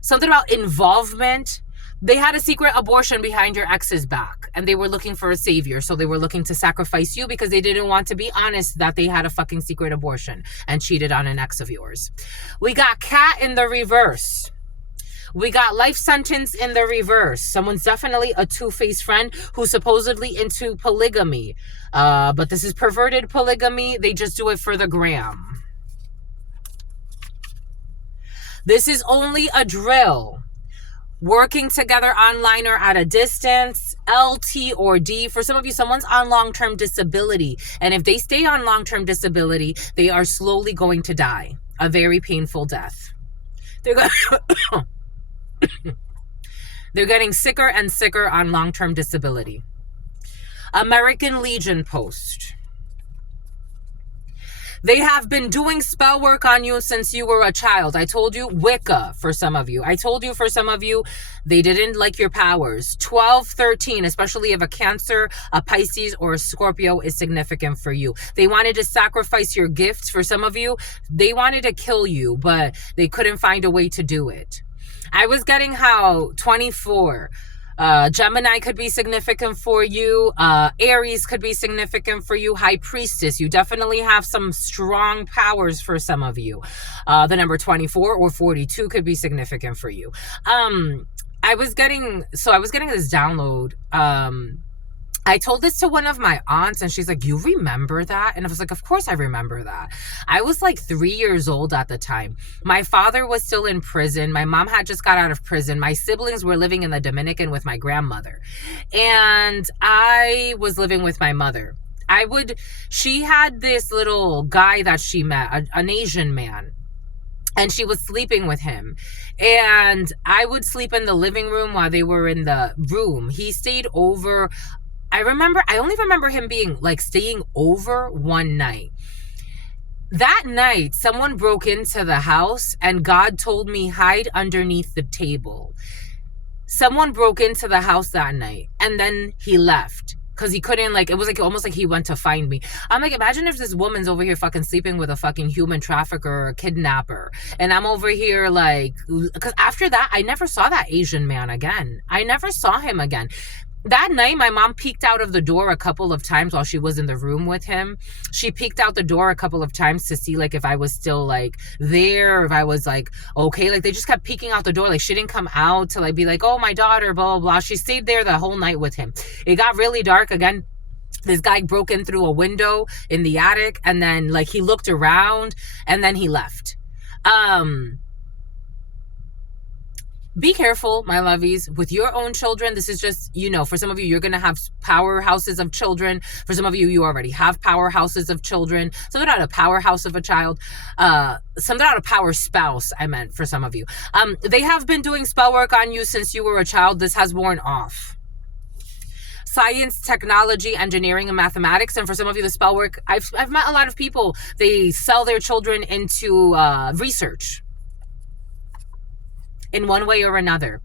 Something about involvement. They had a secret abortion behind your ex's back, and they were looking for a savior. So they were looking to sacrifice you because they didn't want to be honest that they had a fucking secret abortion and cheated on an ex of yours. We got cat in the reverse. We got life sentence in the reverse. Someone's definitely a two-faced friend who's supposedly into polygamy. But this is perverted polygamy. They just do it for the gram. This is only a drill. Working together online or at a distance, LT or D. For some of you, someone's on long-term disability. And if they stay on long-term disability, they are slowly going to die. A very painful death. They're getting sicker and sicker on long-term disability. American Legion post. They have been doing spell work on you since you were a child. I told you Wicca for some of you. I told you for some of you, they didn't like your powers. 12, 13, especially if a Cancer, a Pisces, or a Scorpio is significant for you. They wanted to sacrifice your gifts. For some of you, they wanted to kill you, but they couldn't find a way to do it. I was getting how 24, Gemini could be significant for you. Aries could be significant for you. High Priestess, you definitely have some strong powers for some of you. The number 24 or 42 could be significant for you. I was getting this download. I told this to one of my aunts, and she's like, you remember that? And I was like, of course I remember that. I was like 3 years old at the time. My father was still in prison. My mom had just got out of prison. My siblings were living in the Dominican with my grandmother. And I was living with my mother. She had this little guy that she met, an Asian man. And she was sleeping with him. And I would sleep in the living room while they were in the room. He stayed over. I only remember him being like staying over one night. That night, someone broke into the house and God told me hide underneath the table. Someone broke into the house that night and then he left. because he couldn't, like, it was like almost like he went to find me. I'm like, imagine if this woman's over here fucking sleeping with a fucking human trafficker or a kidnapper, and I'm over here like, because after that I never saw that Asian man again. I never saw him again. That night, my mom peeked out of the door a couple of times while she was in the room with him. She peeked out the door a couple of times to see, like, if I was still, like, there, if I was, like, okay. Like, they just kept peeking out the door. Like, she didn't come out to, like, be like, oh, my daughter, blah, blah, blah. She stayed there the whole night with him. It got really dark again. This guy broke in through a window in the attic, and then, like, he looked around, and then he left. Be careful, my lovies, with your own children. This is just, you know, for some of you, you're going to have powerhouses of children. For some of you, you already have powerhouses of children. Some not a powerhouse of a child. Some not a power spouse, I meant, for some of you. They have been doing spell work on you since you were a child. This has worn off. Science, technology, engineering, and mathematics. And for some of you, the spell work, I've met a lot of people. They sell their children into research in one way or another.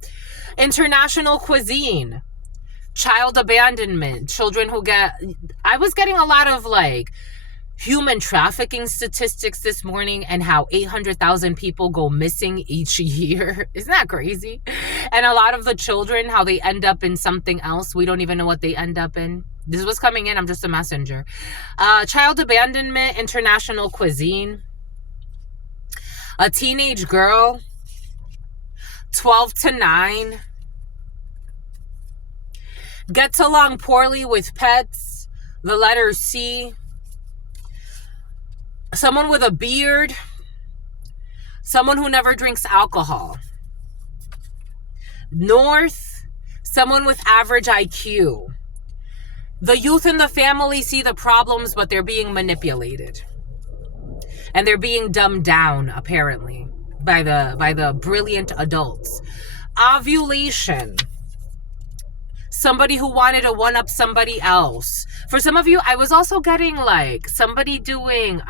International cuisine, child abandonment, children who get, I was getting a lot of like human trafficking statistics this morning, and how 800,000 people go missing each year. Isn't that crazy? And a lot of the children, how they end up in something else. We don't even know what they end up in. This was coming in. I'm just a messenger. Child abandonment, international cuisine, a teenage girl, 12 to 9, gets along poorly with pets, the letter C, someone with a beard, someone who never drinks alcohol, North, someone with average IQ. The youth in the family see the problems, but they're being manipulated, and they're being dumbed down, apparently, by the brilliant adults. Ovulation, somebody who wanted to one-up somebody else. For some of you, I was also getting like somebody doing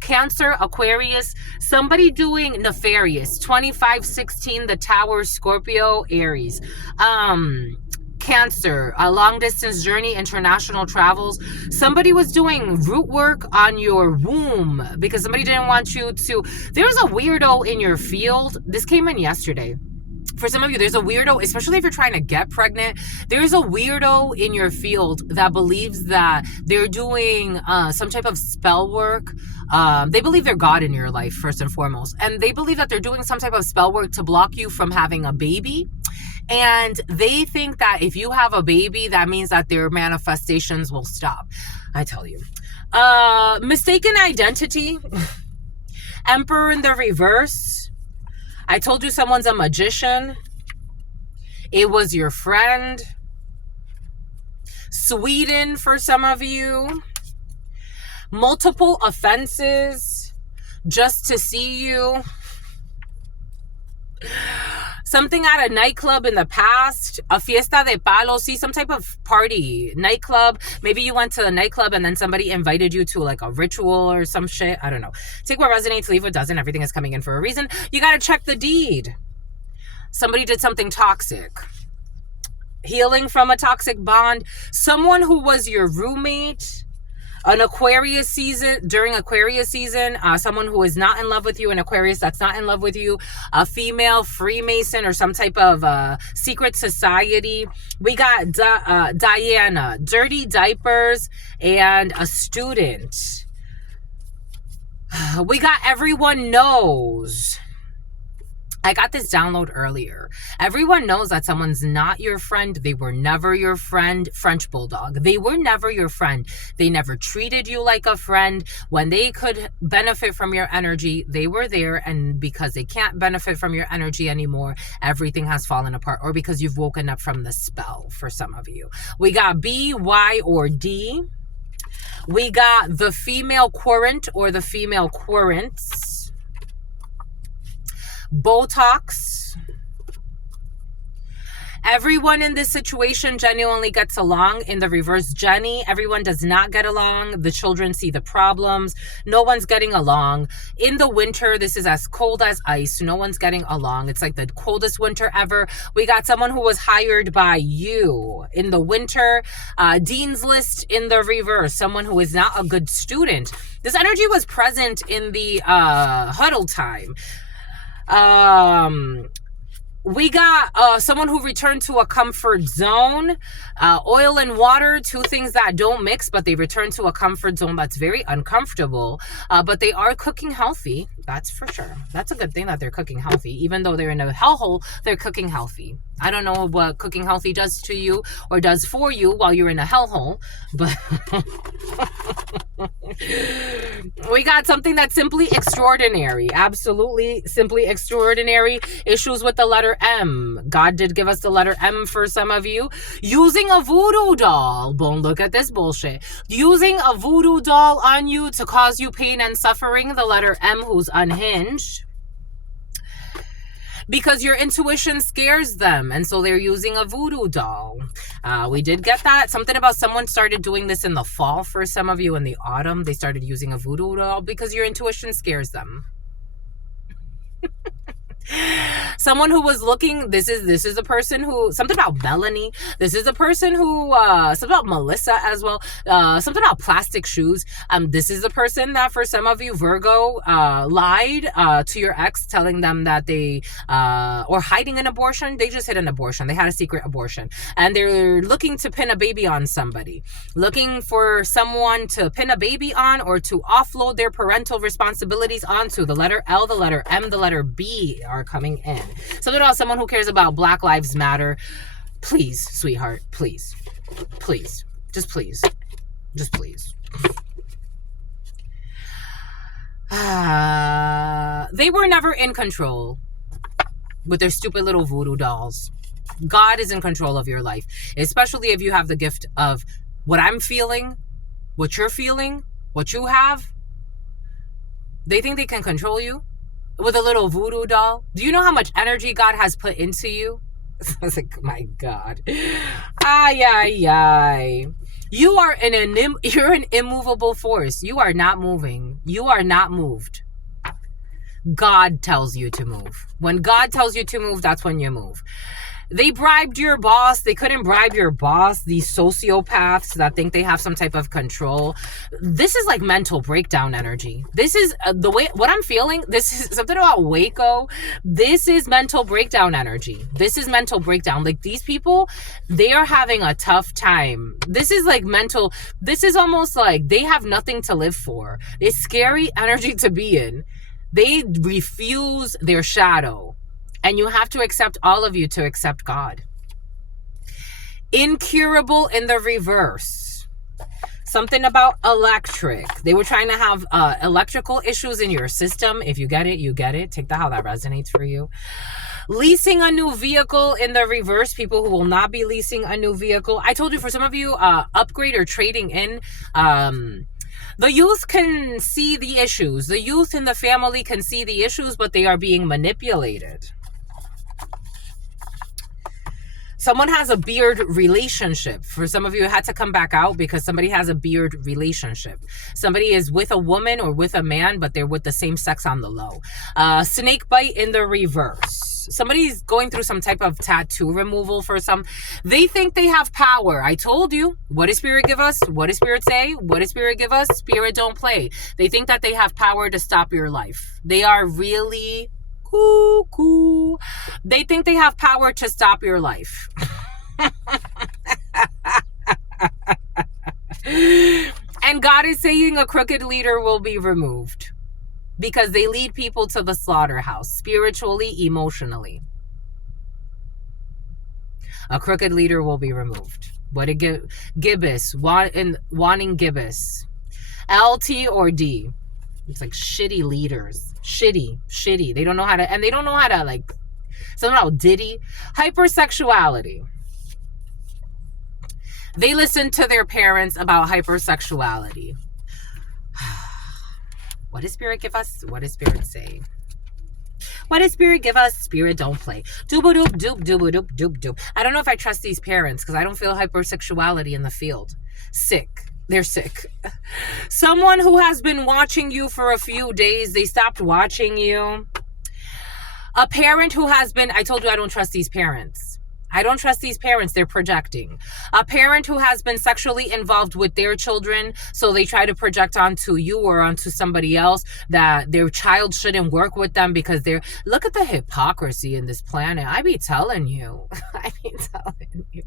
Cancer, Aquarius, somebody doing nefarious, 2516, the Tower, Scorpio, Aries. Cancer, a long distance journey, international travels. Somebody was doing root work on your womb because somebody didn't want you to. There's a weirdo in your field. This came in yesterday. For some of you, there's a weirdo, especially if you're trying to get pregnant. There's a weirdo in your field that believes that they're doing some type of spell work. They believe they're God in your life, first and foremost. And they believe that they're doing some type of spell work to block you from having a baby. And they think that if you have a baby, that means that their manifestations will stop. I tell you. Mistaken identity. Emperor in the reverse. I told you someone's a magician. It was your friend. Sweden for some of you. Multiple offenses just to see you. Something at a nightclub in the past, a fiesta de palo, see, some type of party, nightclub. Maybe you went to a nightclub and then somebody invited you to like a ritual or some shit. I don't know. Take what resonates, leave what doesn't. Everything is coming in for a reason. You got to check the deed. Somebody did something toxic. Healing from a toxic bond. Someone who was your roommate. An Aquarius season, during Aquarius season, someone who is not in love with you, an Aquarius that's not in love with you, a female Freemason or some type of secret society. We got Diana, dirty diapers, and a student. We got everyone knows. I got this download earlier. Everyone knows that someone's not your friend. They were never your friend. French Bulldog. They were never your friend. They never treated you like a friend. When they could benefit from your energy, they were there. And because they can't benefit from your energy anymore, everything has fallen apart. Or because you've woken up from the spell for some of you. We got B, Y, or D. We got the female querent or the female querents. Botox, Everyone in this situation genuinely gets along. In the reverse, Jenny, everyone does not get along. The children see the problems. No one's getting along. In the winter, this is as cold as ice. No one's getting along. It's like the coldest winter ever. We got someone who was hired by you in the winter. Dean's List in the reverse. Someone who is not a good student. This energy was present in the huddle time. We got someone who returned to a comfort zone. Oil and water, two things that don't mix, but they return to a comfort zone that's very uncomfortable. But they are cooking healthy. That's for sure. That's a good thing that they're cooking healthy. Even though they're in a hellhole, they're cooking healthy. I don't know what cooking healthy does to you or does for you while you're in a hellhole, but we got something that's simply extraordinary. Absolutely simply extraordinary. Issues with the letter M. God did give us the letter M for some of you. Using a voodoo doll. Boom, look at this bullshit. Using a voodoo doll on you to cause you pain and suffering. The letter M, who's unhinged. Because your intuition scares them, and so they're using a voodoo doll. We did get that. Something about someone started doing this in the fall for some of you. In the autumn, they started using a voodoo doll because your intuition scares them. Someone who was looking, this is a person who, something about Melanie, this is a person who, something about Melissa as well, something about plastic shoes. This is a person that for some of you, Virgo, lied to your ex, telling them that they, or hiding an abortion. They just hid an abortion. They had a secret abortion, and they're looking to pin a baby on somebody, looking for someone to pin a baby on or to offload their parental responsibilities onto. The letter L, the letter M, the letter B are coming in. Something about someone who cares about Black Lives Matter. Please, sweetheart, please, please, just please, just please. They were never in control with their stupid little voodoo dolls. God is in control of your life, especially if you have the gift of what I'm feeling, what you're feeling, what you have. They think they can control you with a little voodoo doll. Do you know how much energy God has put into you? I was like, my God. Ay, ay, ay. You are you're an immovable force. You are not moving. You are not moved. God tells you to move. When God tells you to move, that's when you move. They bribed your boss. They couldn't bribe your boss. These sociopaths that think they have some type of control. This is like mental breakdown energy. This is the way, what I'm feeling. This is something about Waco. This is mental breakdown energy. This is mental breakdown. Like these people, they are having a tough time. This is like mental. This is almost like they have nothing to live for. It's scary energy to be in. They refuse their shadow. And you have to accept, all of you, to accept God. Incurable in the reverse. Something about electric. They were trying to have electrical issues in your system. If you get it, you get it. Take that how that resonates for you. Leasing a new vehicle in the reverse. People who will not be leasing a new vehicle. I told you, for some of you, upgrade or trading in. The youth can see the issues. The youth in the family can see the issues, but they are being manipulated. Someone has a beard relationship. For some of you, it had to come back out because somebody has a beard relationship. Somebody is with a woman or with a man, but they're with the same sex on the low. Snake bite in the reverse. Somebody's going through some type of tattoo removal for some. They think they have power. I told you. What does Spirit give us? What does Spirit say? What does Spirit give us? Spirit don't play. They think that they have power to stop your life. They are really cuckoo. They think they have power to stop your life. And God is saying a crooked leader will be removed because they lead people to the slaughterhouse, spiritually, emotionally. A crooked leader will be removed. What a gibbous, wanting gibbous. LT or D. It's like shitty leaders. Shitty. They don't know how to, and they don't know how to, like, something about Diddy. Hypersexuality. They listen to their parents about hypersexuality. What does Spirit give us? What does Spirit say? What does Spirit give us? Spirit don't play. Dooba-doop, doop, dooba-doop, doop, doop. I don't know if I trust these parents because I don't feel hypersexuality in the field. Sick. They're sick. Someone who has been watching you for a few days, they stopped watching you. A parent who has been, I told you I don't trust these parents. I don't trust these parents. They're projecting. A parent who has been sexually involved with their children, so they try to project onto you or onto somebody else that their child shouldn't work with them because they're... Look at the hypocrisy in this planet. I be telling you. I be telling you.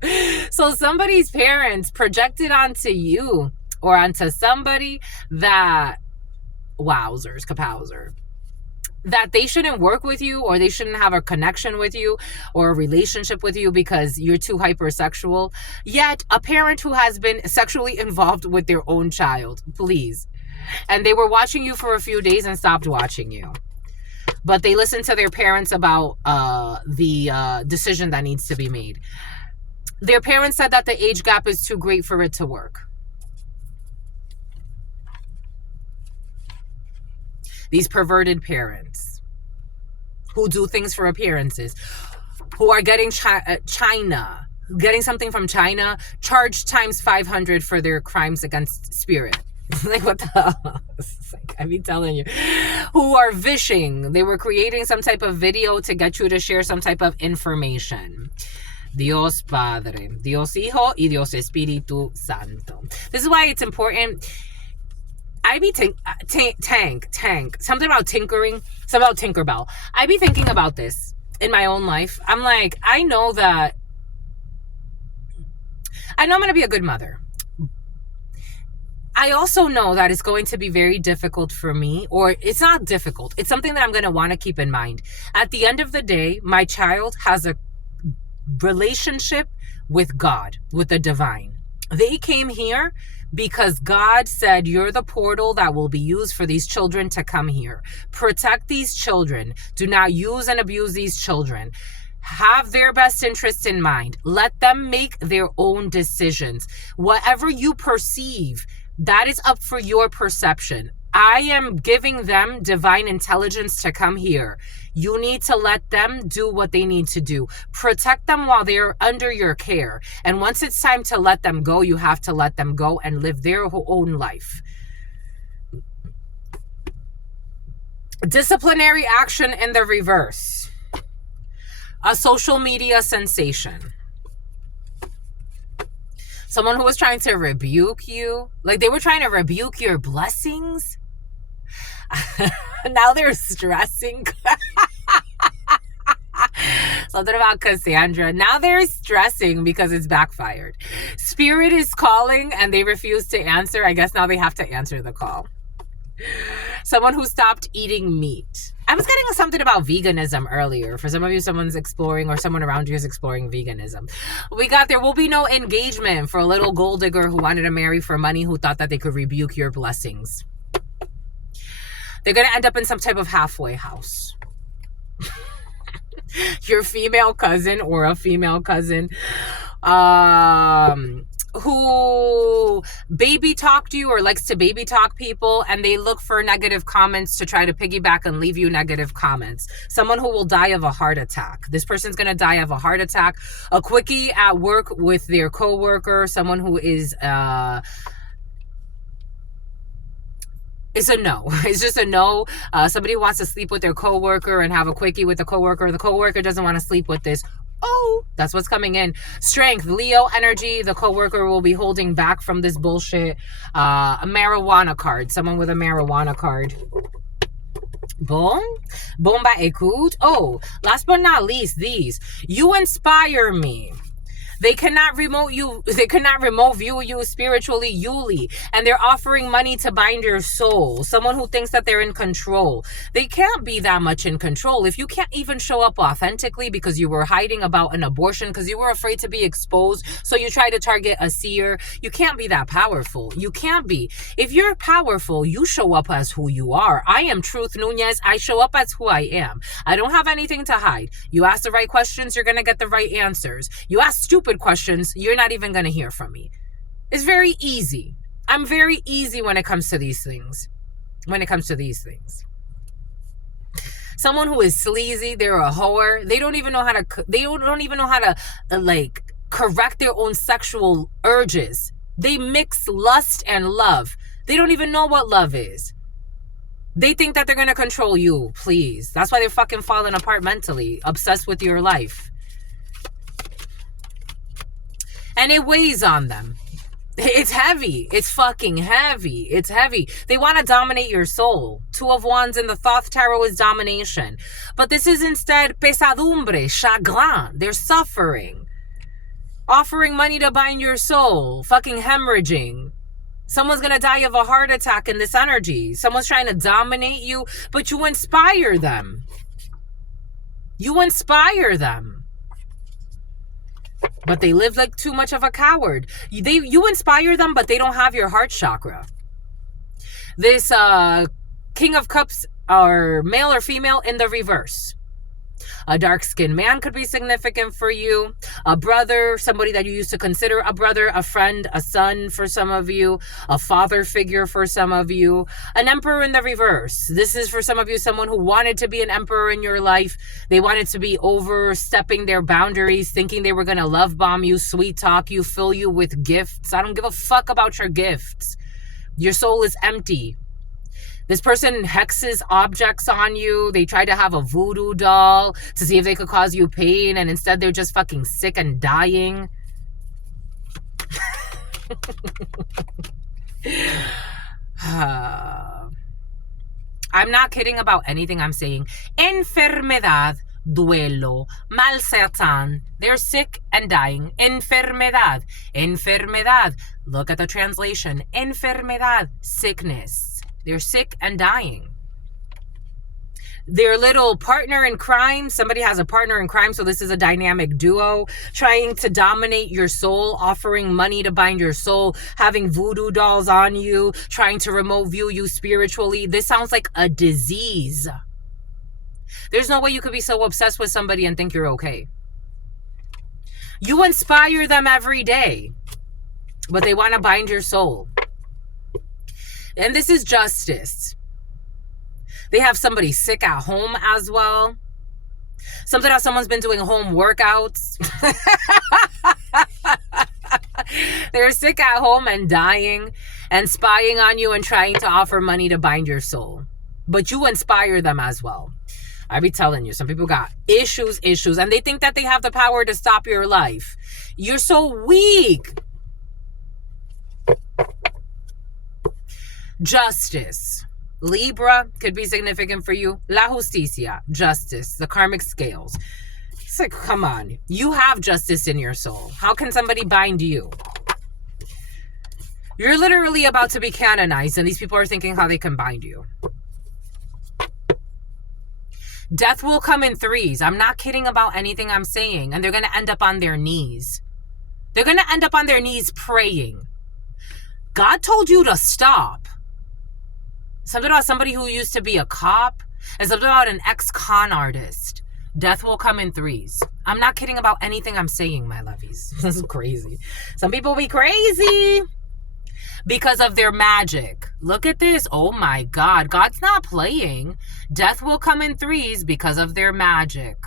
So somebody's parents projected onto you or onto somebody that... Wowzers, kapowzer. That they shouldn't work with you or they shouldn't have a connection with you or a relationship with you because you're too hypersexual. Yet a parent who has been sexually involved with their own child, please. And they were watching you for a few days and stopped watching you. But they listened to their parents about the decision that needs to be made. Their parents said that the age gap is too great for it to work. These perverted parents who do things for appearances, who are getting getting something from China, charged times 500 for their crimes against Spirit. Like, what the hell? Like, I be telling you. Who are vishing. They were creating some type of video to get you to share some type of information. Dios Padre, Dios Hijo, y Dios Espíritu Santo. This is why it's important. I be tank. Something about tinkering. Something about Tinkerbell. I be thinking about this in my own life. I'm like, I know I'm going to be a good mother. I also know that it's going to be very difficult for me, or it's not difficult. It's something that I'm going to want to keep in mind. At the end of the day, my child has a relationship with God, with the divine. They came here because God said, you're the portal that will be used for these children to come here. Protect these children. Do not use and abuse these children. Have their best interests in mind. Let them make their own decisions. Whatever you perceive, that is up for your perception. I am giving them divine intelligence to come here. You need to let them do what they need to do. Protect them while they're under your care. And once it's time to let them go, you have to let them go and live their own life. Disciplinary action in the reverse. A social media sensation. Someone who was trying to rebuke you. Like they were trying to rebuke your blessings. Now they're stressing. Something about Cassandra. Now they're stressing because it's backfired. Spirit is calling and they refuse to answer. I guess now they have to answer the call. Someone who stopped eating meat. I was getting something about veganism earlier. For some of you, someone's exploring or someone around you is exploring veganism. We got there will be no engagement for a little gold digger who wanted to marry for money, who thought that they could rebuke your blessings. They're going to end up in some type of halfway house. Your female cousin or a female cousin who baby talked you or likes to baby talk people, and they look for negative comments to try to piggyback and leave you negative comments. Someone who will die of a heart attack. This person's going to die of a heart attack. A quickie at work with their coworker. Someone who is it's a no. It's just a no. Somebody wants to sleep with their coworker and have a quickie with the coworker. The coworker doesn't want to sleep with this. Oh, that's what's coming in. Strength, Leo energy. The coworker will be holding back from this bullshit. A marijuana card. Someone with a marijuana card. Boom. Bomba écoute. Oh, last but not least, these. You inspire me. They cannot remote you. They cannot remote view you spiritually, Yuli. And they're offering money to bind your soul. Someone who thinks that they're in control. They can't be that much in control. If you can't even show up authentically because you were hiding about an abortion, because you were afraid to be exposed, so you try to target a seer, you can't be that powerful. You can't be. If you're powerful, you show up as who you are. I am Truth Nunez. I show up as who I am. I don't have anything to hide. You ask the right questions, you're going to get the right answers. You ask stupid questions, you're not even going to hear from me. It's very easy. I'm very easy when it comes to these things. Someone who is sleazy, they're a whore. They don't even know how to like correct their own sexual urges. They mix lust and love. They don't even know what love is. They think that they're going to control you, please. That's why they're fucking falling apart mentally, obsessed with your life. And it weighs on them. It's heavy. It's fucking heavy. It's heavy. They want to dominate your soul. Two of Wands in the Thoth Tarot is domination. But this is instead pesadumbre, chagrin. They're suffering. Offering money to bind your soul. Fucking hemorrhaging. Someone's going to die of a heart attack in this energy. Someone's trying to dominate you, but you inspire them. You inspire them. But they live like too much of a coward. You inspire them, but they don't have your heart chakra. This King of Cups are male or female in the reverse. A dark-skinned man could be significant for you. A brother, somebody that you used to consider a brother, a friend, a son for some of you. A father figure for some of you. An emperor in the reverse. This is for some of you someone who wanted to be an emperor in your life. They wanted to be overstepping their boundaries, thinking they were going to love bomb you, sweet talk you, fill you with gifts. I don't give a fuck about your gifts. Your soul is empty. This person hexes objects on you. They try to have a voodoo doll to see if they could cause you pain, and instead they're just fucking sick and dying. I'm not kidding about anything I'm saying. Enfermedad, duelo, malsatan. They're sick and dying. Enfermedad. Enfermedad. Look at the translation. Enfermedad. Sickness. They're sick and dying. Their little partner in crime, somebody has a partner in crime, so this is a dynamic duo, trying to dominate your soul, offering money to bind your soul, having voodoo dolls on you, trying to remote view you spiritually. This sounds like a disease. There's no way you could be so obsessed with somebody and think you're okay. You inspire them every day, but they want to bind your soul. And this is justice. They have somebody sick at home as well. Something that someone's been doing home workouts. They're sick at home and dying and spying on you and trying to offer money to bind your soul. But you inspire them as well. I be telling you, some people got issues, and they think that they have the power to stop your life. You're so weak. Justice. Libra could be significant for you. La Justicia. Justice. The karmic scales. It's like, come on. You have justice in your soul. How can somebody bind you? You're literally about to be canonized, and these people are thinking how they can bind you. Death will come in threes. I'm not kidding about anything I'm saying. And they're going to end up on their knees. They're going to end up on their knees praying. God told you to stop. Something about somebody who used to be a cop, and something about an ex-con artist. Death will come in threes. I'm not kidding about anything I'm saying, my lovies. This is crazy. Some people be crazy because of their magic. Look at this. Oh my God. God's not playing. Death will come in threes because of their magic.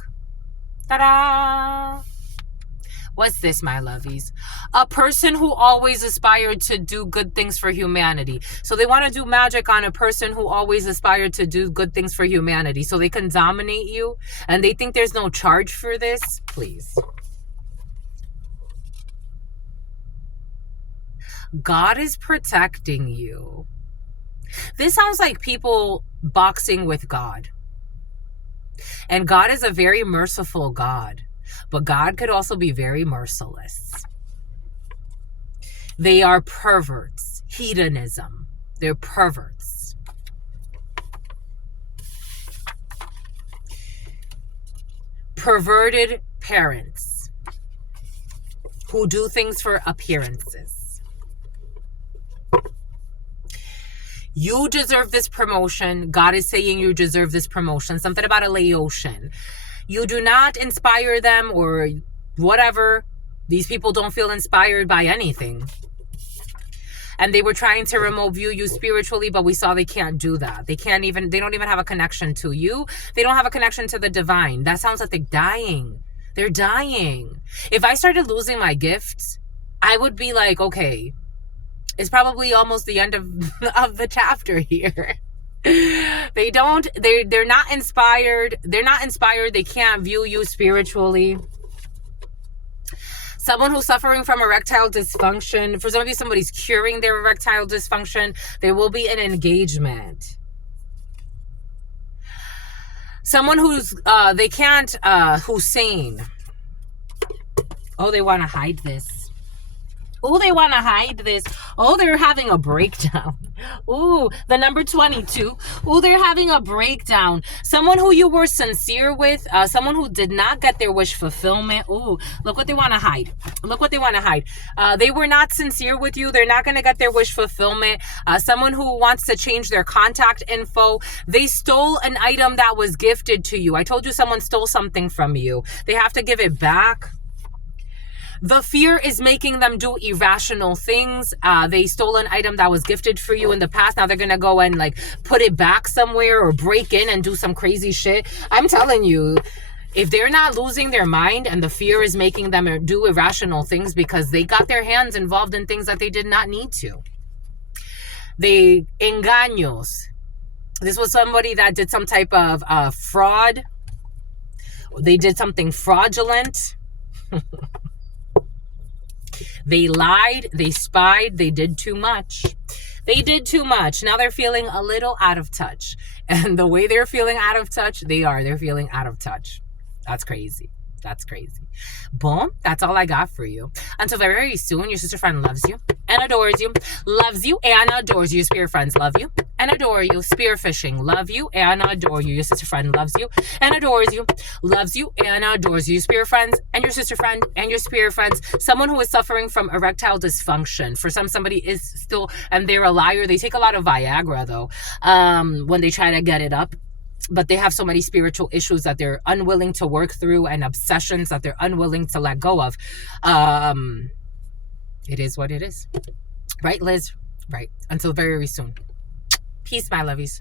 Ta-da! What's this, my lovies? A person who always aspired to do good things for humanity. So they want to do magic on a person who always aspired to do good things for humanity. So they can dominate you. And they think there's no charge for this. Please. God is protecting you. This sounds like people boxing with God. And God is a very merciful God. But God could also be very merciless. They are perverts. Hedonism. They're perverts. Perverted parents who do things for appearances. You deserve this promotion. God is saying you deserve this promotion. Something about a Laotian. You do not inspire them or whatever. These people don't feel inspired by anything. and they were trying to remote view you spiritually, but we saw they can't do that. They don't even have a connection to you. They don't have a connection to the divine. That sounds like they're dying. They're dying. If I started losing my gifts, I would be like, okay, it's probably almost the end of the chapter here. They're not inspired. They're not inspired. They can't view you spiritually. Someone who's suffering from erectile dysfunction. For some of you, somebody's curing their erectile dysfunction. There will be an engagement. Someone who's who's sane. Oh, they want to hide this. Oh, they want to hide this. Oh, they're having a breakdown. Ooh, the number 22. Oh, they're having a breakdown. Someone who you were sincere with, someone who did not get their wish fulfillment. Ooh, look what they want to hide. Look what they want to hide. They were not sincere with you. They're not going to get their wish fulfillment. Someone who wants to change their contact info. They stole an item that was gifted to you. I told you someone stole something from you. They have to give it back. The fear is making them do irrational things. They stole an item that was gifted for you in the past. Now they're going to go and like put it back somewhere or break in and do some crazy shit. I'm telling you, if they're not losing their mind and the fear is making them do irrational things because they got their hands involved in things that they did not need to. They engaños. This was somebody that did some type of fraud. They did something fraudulent. They lied, they spied, they did too much. They did too much. Now they're feeling a little out of touch. And the way they're feeling out of touch, they're feeling out of touch. That's crazy. That's crazy. Boom. That's all I got for you. Until very, very soon, your sister friend loves you and adores you. Loves you and adores you. Your spirit friends love you and adore you. Spear fishing. Love you and adore you. Your sister friend loves you and adores you. Loves you and adores you. Your spirit friends and your sister friend and your spirit friends. Someone who is suffering from erectile dysfunction. For somebody is still, and they're a liar. They take a lot of Viagra though, when they try to get it up. But they have so many spiritual issues that they're unwilling to work through and obsessions that they're unwilling to let go of. It is what it is. Right, Liz? Right. Until very, very soon. Peace, my lovies.